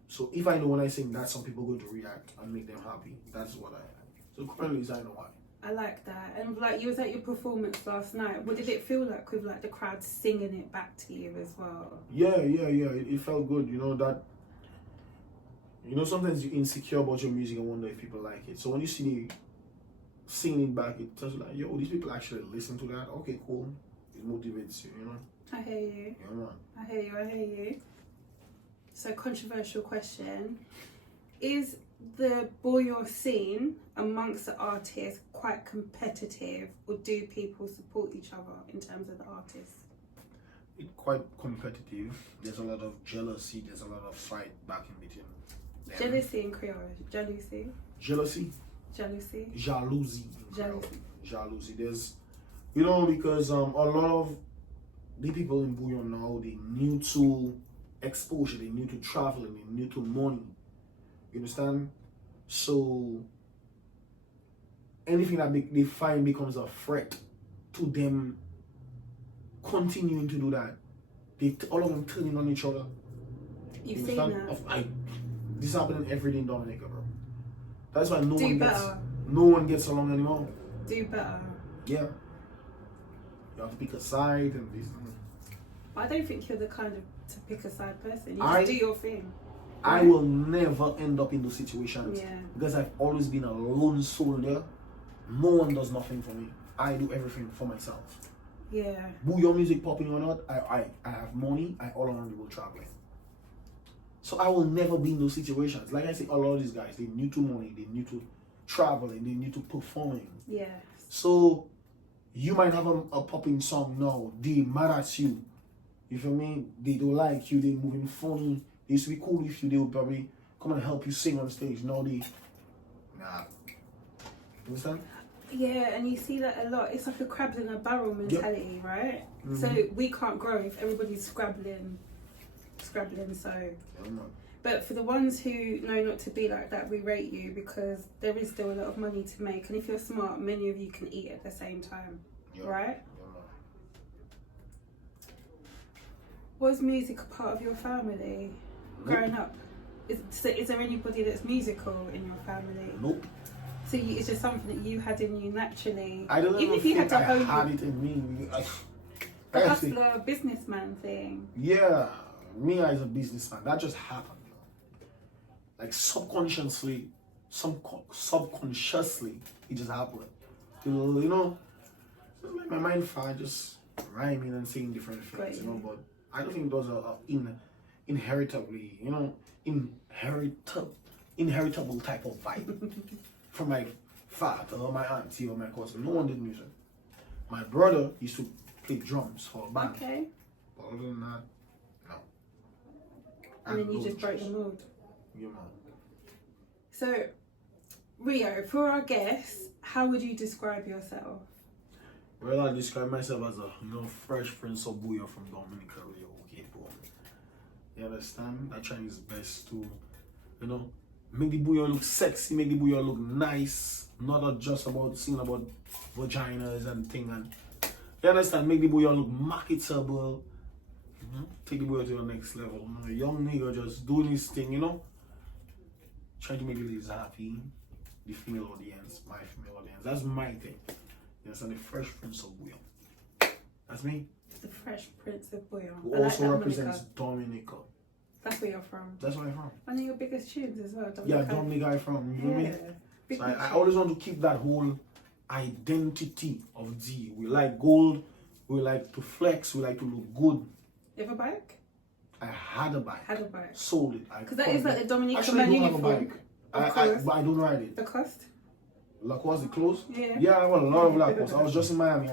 So if I know when I sing that, some people going to react and make them happy. That's what I like. So currently, I Know Why. I like that. And like you was at your performance last night. What did it feel like with like the crowd singing it back to you as well? Yeah. It felt good. You know that. You know, sometimes you're insecure about your music and wonder if people like it. So when you see me singing it back, it tells you like, yo, these people actually listen to that. Okay, cool. It motivates you, you know? I hear you. Yeah, man. I hear you. So, controversial question. Is the Bouyon scene amongst the artists quite competitive, or do people support each other in terms of the artists? It's quite competitive. There's a lot of jealousy. There's a lot of fight back in between. Jealousy in Creole. Jealousy. Jealousy. Jealousy. Jalousie. Jalousie. There's, you know, because a lot of the people in Bouyon now, they new to exposure, they new to traveling, they new to money. You understand? So anything that they find becomes a threat to them continuing to do that. All of them turning on each other. You've seen that? This is happening every day in Dominica, bro. That's why no one gets along anymore. Do better. Yeah. You have to pick a side and this. I don't think you're the kind of to pick a side person. You just do your thing. I will never end up in those situations. Yeah. Because I've always been a lone soldier. No one does nothing for me. I do everything for myself. Yeah. Bouyon music popping or not, I have money, I all around the world traveling. So I will never be in those situations. Like I say, a lot of these guys, they new to money, they new to traveling, they new to performing. Yeah. So you might have a popping song now, they mad at you. You feel me? They don't like you, they moving funny. They used to be cool with you, they would probably come and help you sing on stage. Now they, nah. You understand? Yeah, and you see that a lot. It's like a crabs in a barrel mentality, right? Mm-hmm. So we can't grow if everybody's scrabbling. So, but for the ones who know not to be like that, we rate you, because there is still a lot of money to make, and if you're smart, many of you can eat at the same time, right? Was music a part of your family growing up? Is there anybody that's musical in your family? Nope. So it's just something that you had in you naturally. I don't even think I had it in me. The hustler, businessman thing. Yeah, me as a businessman, that just happened. Like subconsciously, it just happened. You know, like my mind fire just rhyming and saying different things. Right. You know, but I don't think those are inheritably, you know, inheritable type of vibe. From my father or my auntie or my cousin. No one did music. My brother used to play drums for a band. Okay. But other than that, no. And then you just broke the mold. You know. So, Rio, for our guests, how would you describe yourself? Well, I describe myself as a fresh prince of Bouyon from Dominica, REO OK BOOM. You understand? I try his best to, make the Bouyon look sexy, make the Bouyon look nice, not just about singing about vaginas and things. And you understand? Make the Bouyon look marketable. Take the Bouyon to the next level. A young nigga just doing his thing, trying to make the ladies happy. The female audience, my female audience. That's my thing. You understand? The fresh prince of Bouyon. That's me. The Fresh Prince of Bouyon. Who also represents Dominica. That's where you're from. That's where I'm from. One of your biggest tunes as well, Dominica. Yeah, Dominica I'm from. You know me? So I always want to keep that whole identity of D. We like gold. We like to flex. We like to look good. You have a bike? I had a bike. Sold it. Because that is like the Dominican Actually, I don't have a bike. Of but I don't ride it. The cost? Lacoste, the clothes? Yeah. Yeah, I want a lot of Lacoste. I was just in Miami.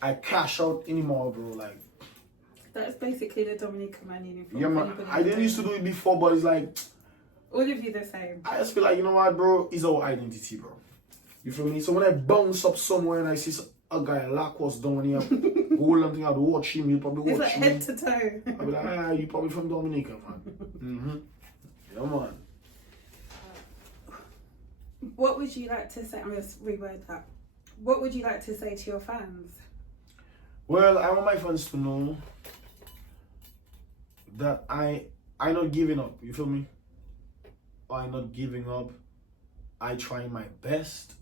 I cash out anymore, bro. Like, that's basically the Dominican man uniform. Yeah, man. I didn't used to do it before, but it's like all of you the same. I just feel like, you know what, bro? It's our identity, bro. You feel me? So when I bounce up somewhere and I see a guy in Lacoste down here, gold and thing, I'd watch him. You probably watch him. It's like head to toe. I'd be like, you probably from Dominica, man. Yeah, man. What would you like to say? I'm going to reword that. What would you like to say to your fans? Well, I want my fans to know that I'm not giving up. You feel me? I'm not giving up. I try my best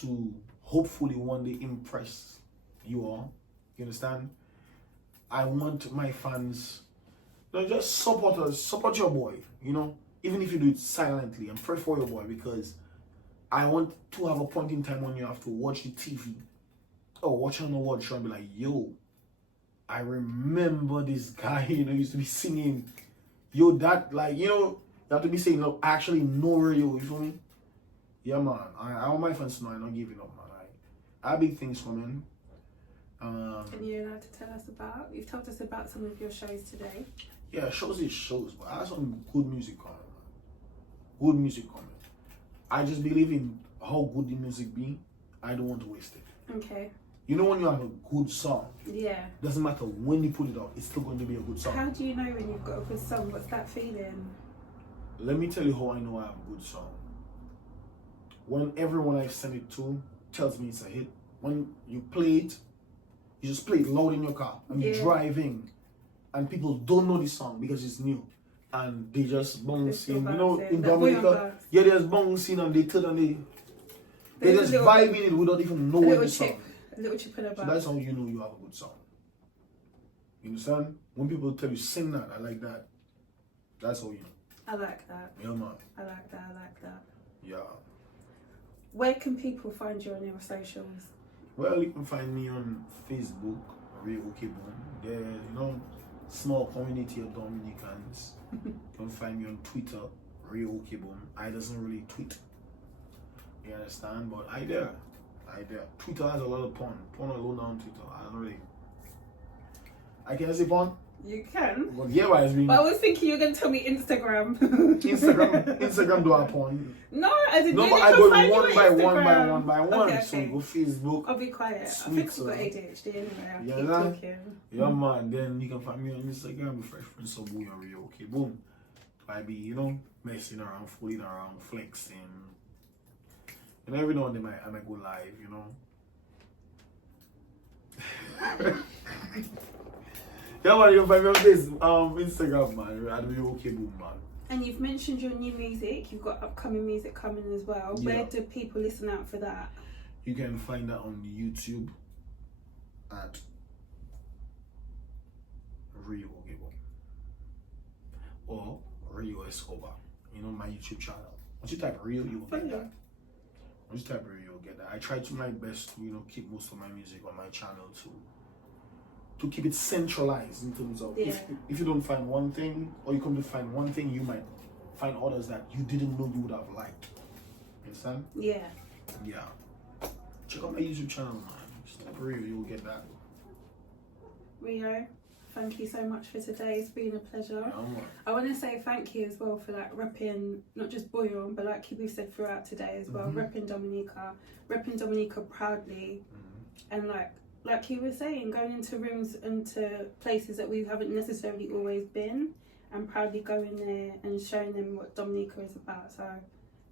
to hopefully one day impress you all. You understand? I want my fans, you know, just support your boy, you know, even if you do it silently, and pray for your boy, because I want to have a point in time when you have to watch the TV or watch an award show and be like, yo, I remember this guy, you know, used to be singing, yo, that, like, you know, you have to be saying, no, I actually know REO, you feel me? Yeah, man, I want my fans to know I'm not giving up, man. I have big things coming. Can you allowed to tell us about? You've told us about some of your shows today. Yeah, shows is shows, but I have some good music coming, man. Good music coming. I just believe in how good the music be. I don't want to waste it. Okay. You know when you have a good song? Yeah. Doesn't matter when you put it out, it's still going to be a good song. How do you know when you've got a good song? What's that feeling? Let me tell you how I know I have a good song. When everyone I send it to tells me it's a hit. When you play it, you just play it loud in your car and you're driving, and people don't know the song because it's new, and they just bounce in. You know, in Dominica, yeah, there's bouncing and they turn and they just vibe in it without even knowing the song. A little chip in the back. So that's how you know you have a good song. You understand? When people tell you sing that, I like that. That's how you know. I like that. Yeah, man. I like that. I like that. Yeah. Where can people find you on your socials? Well, you can find me on Facebook, REO OK BOOM. There, you know, small community of Dominicans. You can find me on Twitter, REO OK BOOM. I doesn't really tweet. You understand? But I there. Twitter has a lot of porn. Porn alone on Twitter. I don't really. I can say porn. You can. Well, yeah, but I was thinking you were going to tell me Instagram. Instagram do a porn. No, I didn't. No, but I go one by one. Okay. So you go Facebook. I'll be quiet. I think I've got ADHD anyway. Yeah, keep talking. Yeah, man. Then you can find me on Instagram, Fresh Prince of Bouyon, REO OK BOOM. I be, you know, messing around, fooling around, flexing. And every now and then I might go live, you know. Yeah, man, you can find me on this Instagram, man, at REO OK BOOM, man. And you've mentioned your new music. You've got upcoming music coming as well. Yeah. Where do people listen out for that? You can find that on YouTube at REO OK BOOM or REO Escobar. You know, my YouTube channel. Once you type REO, you will get that. Once you type REO, you'll get that. I try to my best to, you know, keep most of my music on my channel to keep it centralized in terms of if you don't find one thing, or you come to find one thing, you might find others that you didn't know you would have liked. Understand? Yeah. Yeah. Check out my YouTube channel, man. Just type REO, you will get that. REO, thank you so much for today. It's been a pleasure. Yeah, I want to say thank you as well for like repping not just Bouyon, but like we've said throughout today as well, repping Dominica proudly, and like you were saying, going into rooms and to places that we haven't necessarily always been, and proudly going there and showing them what Dominica is about. So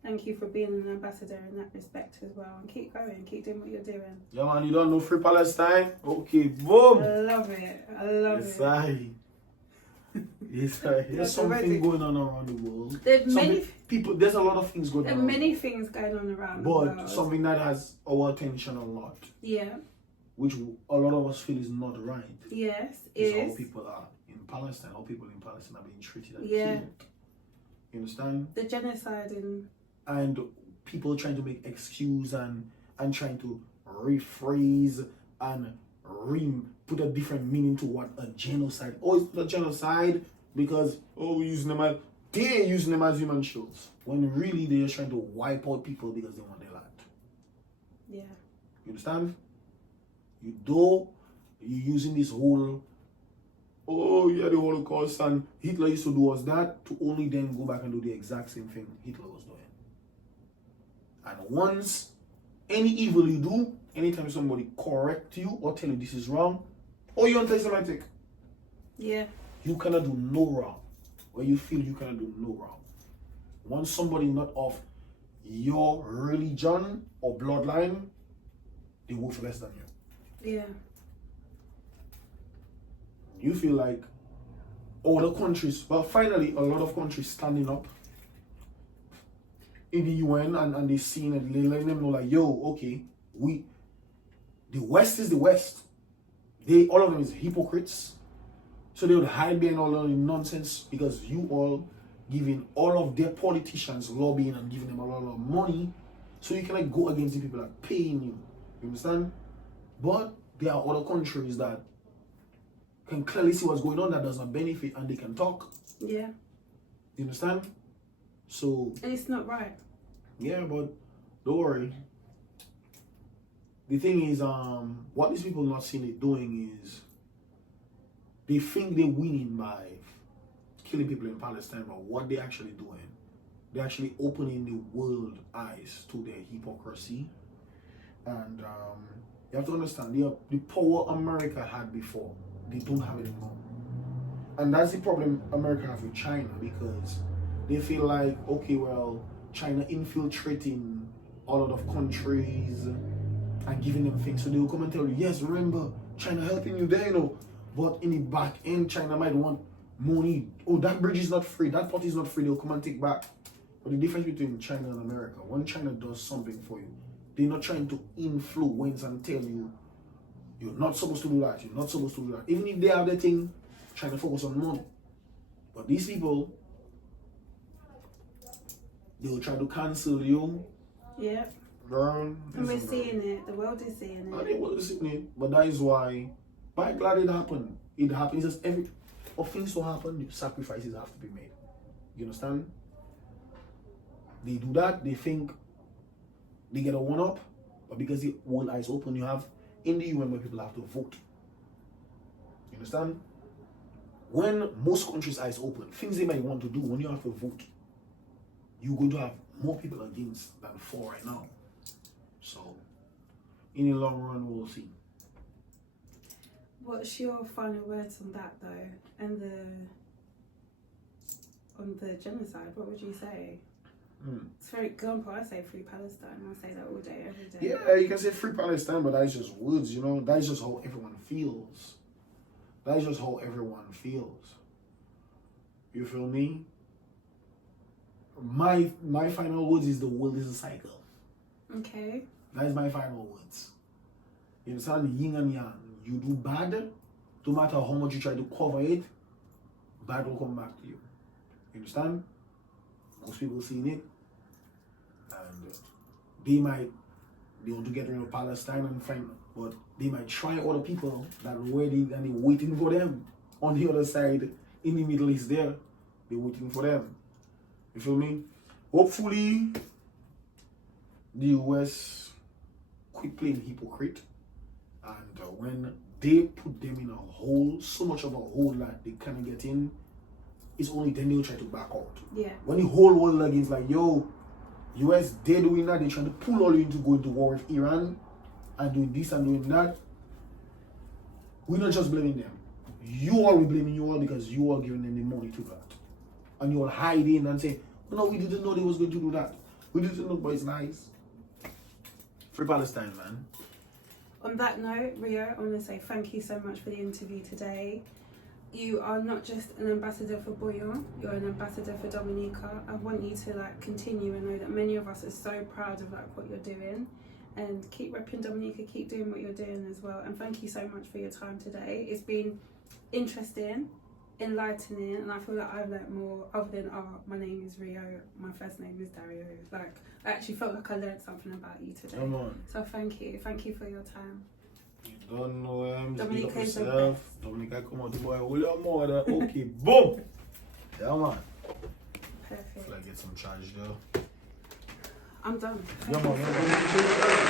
thank you for being an ambassador in that respect as well, and keep going, keep doing what you're doing. Yeah, man, you don't know Free Palestine? Okay, boom! I love it. Yes, it. Yes, there's something going on around the world. There's a lot of things going on. There are many things going on around the world. But something that has our attention a lot. Yeah. which a lot of us feel is not right. Yes, is how people are in Palestine, how people in Palestine are being treated and killed. You understand? The genocide and people trying to make excuse and trying to rephrase and put a different meaning to what a genocide. Oh, it's not genocide because they're using them as human shields. When really they're just trying to wipe out people because they want their land. Yeah. You understand? You're using this whole the Holocaust and Hitler used to do us that to only then go back and do the exact same thing Hitler was doing. And once any evil you do, anytime somebody correct you or tell you this is wrong, you're anti-Semitic. Yeah. You cannot do no wrong. Where you feel you cannot do no wrong. Once somebody not of your religion or bloodline, they worth less than you. Yeah. You feel like all the countries, well, finally, a lot of countries standing up in the UN and they seeing it, they letting them know like, okay, the West is the West. All of them is hypocrites. So they would hide behind all of the nonsense because you all giving all of their politicians lobbying and giving them a lot of money, so you can go against the people that are paying you. You understand? But there are other countries that can clearly see what's going on that does not benefit and they can talk. Yeah. You understand? So. And it's not right. Yeah, but don't worry. The thing is, what these people not seeing it doing is they think they're winning by killing people in Palestine, but what they're actually doing, they're actually opening the world eyes to their hypocrisy. And you have to understand, the power America had before, they don't have it anymore. And that's the problem America has with China, because they feel like, okay, well, China infiltrating a lot of countries and giving them things. So they will come and tell you, yes, remember, China helping you there, But in the back end, China might want money. Oh, that bridge is not free. That pot is not free. They'll come and take back. But the difference between China and America, when China does something for you, they're not trying to influence and tell you, you're not supposed to do that. You're not supposed to do that. Even if they have their thing, trying to focus on money. But these people, they will try to cancel you. Yeah. Girl. And we're seeing it. The world is seeing it. And the world is seeing it. But that is why, by glad it happened. It happens. Just for things to happen, sacrifices have to be made. You understand? They do that. They think they get a one-up. But because the world eyes open, you have in the UN where people have to vote. You understand? When most countries' eyes open, things they might want to do, when you have to vote, you're going to have more people against than for right now. So, in the long run, we'll see. What's your final words on that, though, and on the genocide? What would you say? It's very example. I say free Palestine. I say that all day, every day. Yeah, you can say free Palestine, but that is just words. That is just how everyone feels. That is just how everyone feels. You feel me? My final words is the world is a cycle. Okay. That is my final words. You understand? Yin and yang. You do bad, no matter how much you try to cover it, bad will come back to you. You understand? Most people seen it. And they want to get rid of Palestine and find, but they might try other people that are ready and they're waiting for them on the other side in the Middle East there. They're waiting for them. You feel me? Hopefully, the US quit playing hypocrite, and when they put them in a hole, so much of a hole that they can't get in, it's only then they'll try to back out. Yeah. When the whole world against like, US, they're doing that, they're trying to pull all you into going to war with Iran and doing this and doing that. We're not just blaming them. You all will blaming you all because you all giving them the money to that. And you all hiding and say, no, we didn't know they was going to do that. We didn't know, but it's nice. Free Palestine, man. On that note, Rio, I want to say thank you so much for the interview today. You are not just an ambassador for Bouyon, you're an ambassador for Dominica. I want you to continue and know that many of us are so proud of what you're doing, and keep repping Dominica, keep doing what you're doing as well. And thank you so much for your time today. It's been interesting, enlightening, and I feel like I've learnt more other than my name is Rio, my first name is Dario. Like, I actually felt like I learnt something about you today. Come on. So thank you for your time. You don't know Dominica is the yourself. Dominica, come on, the boy, hold on more. Okay, boom. Yeah, man. Perfect. I feel like get some charge though. I'm done. Yeah, man.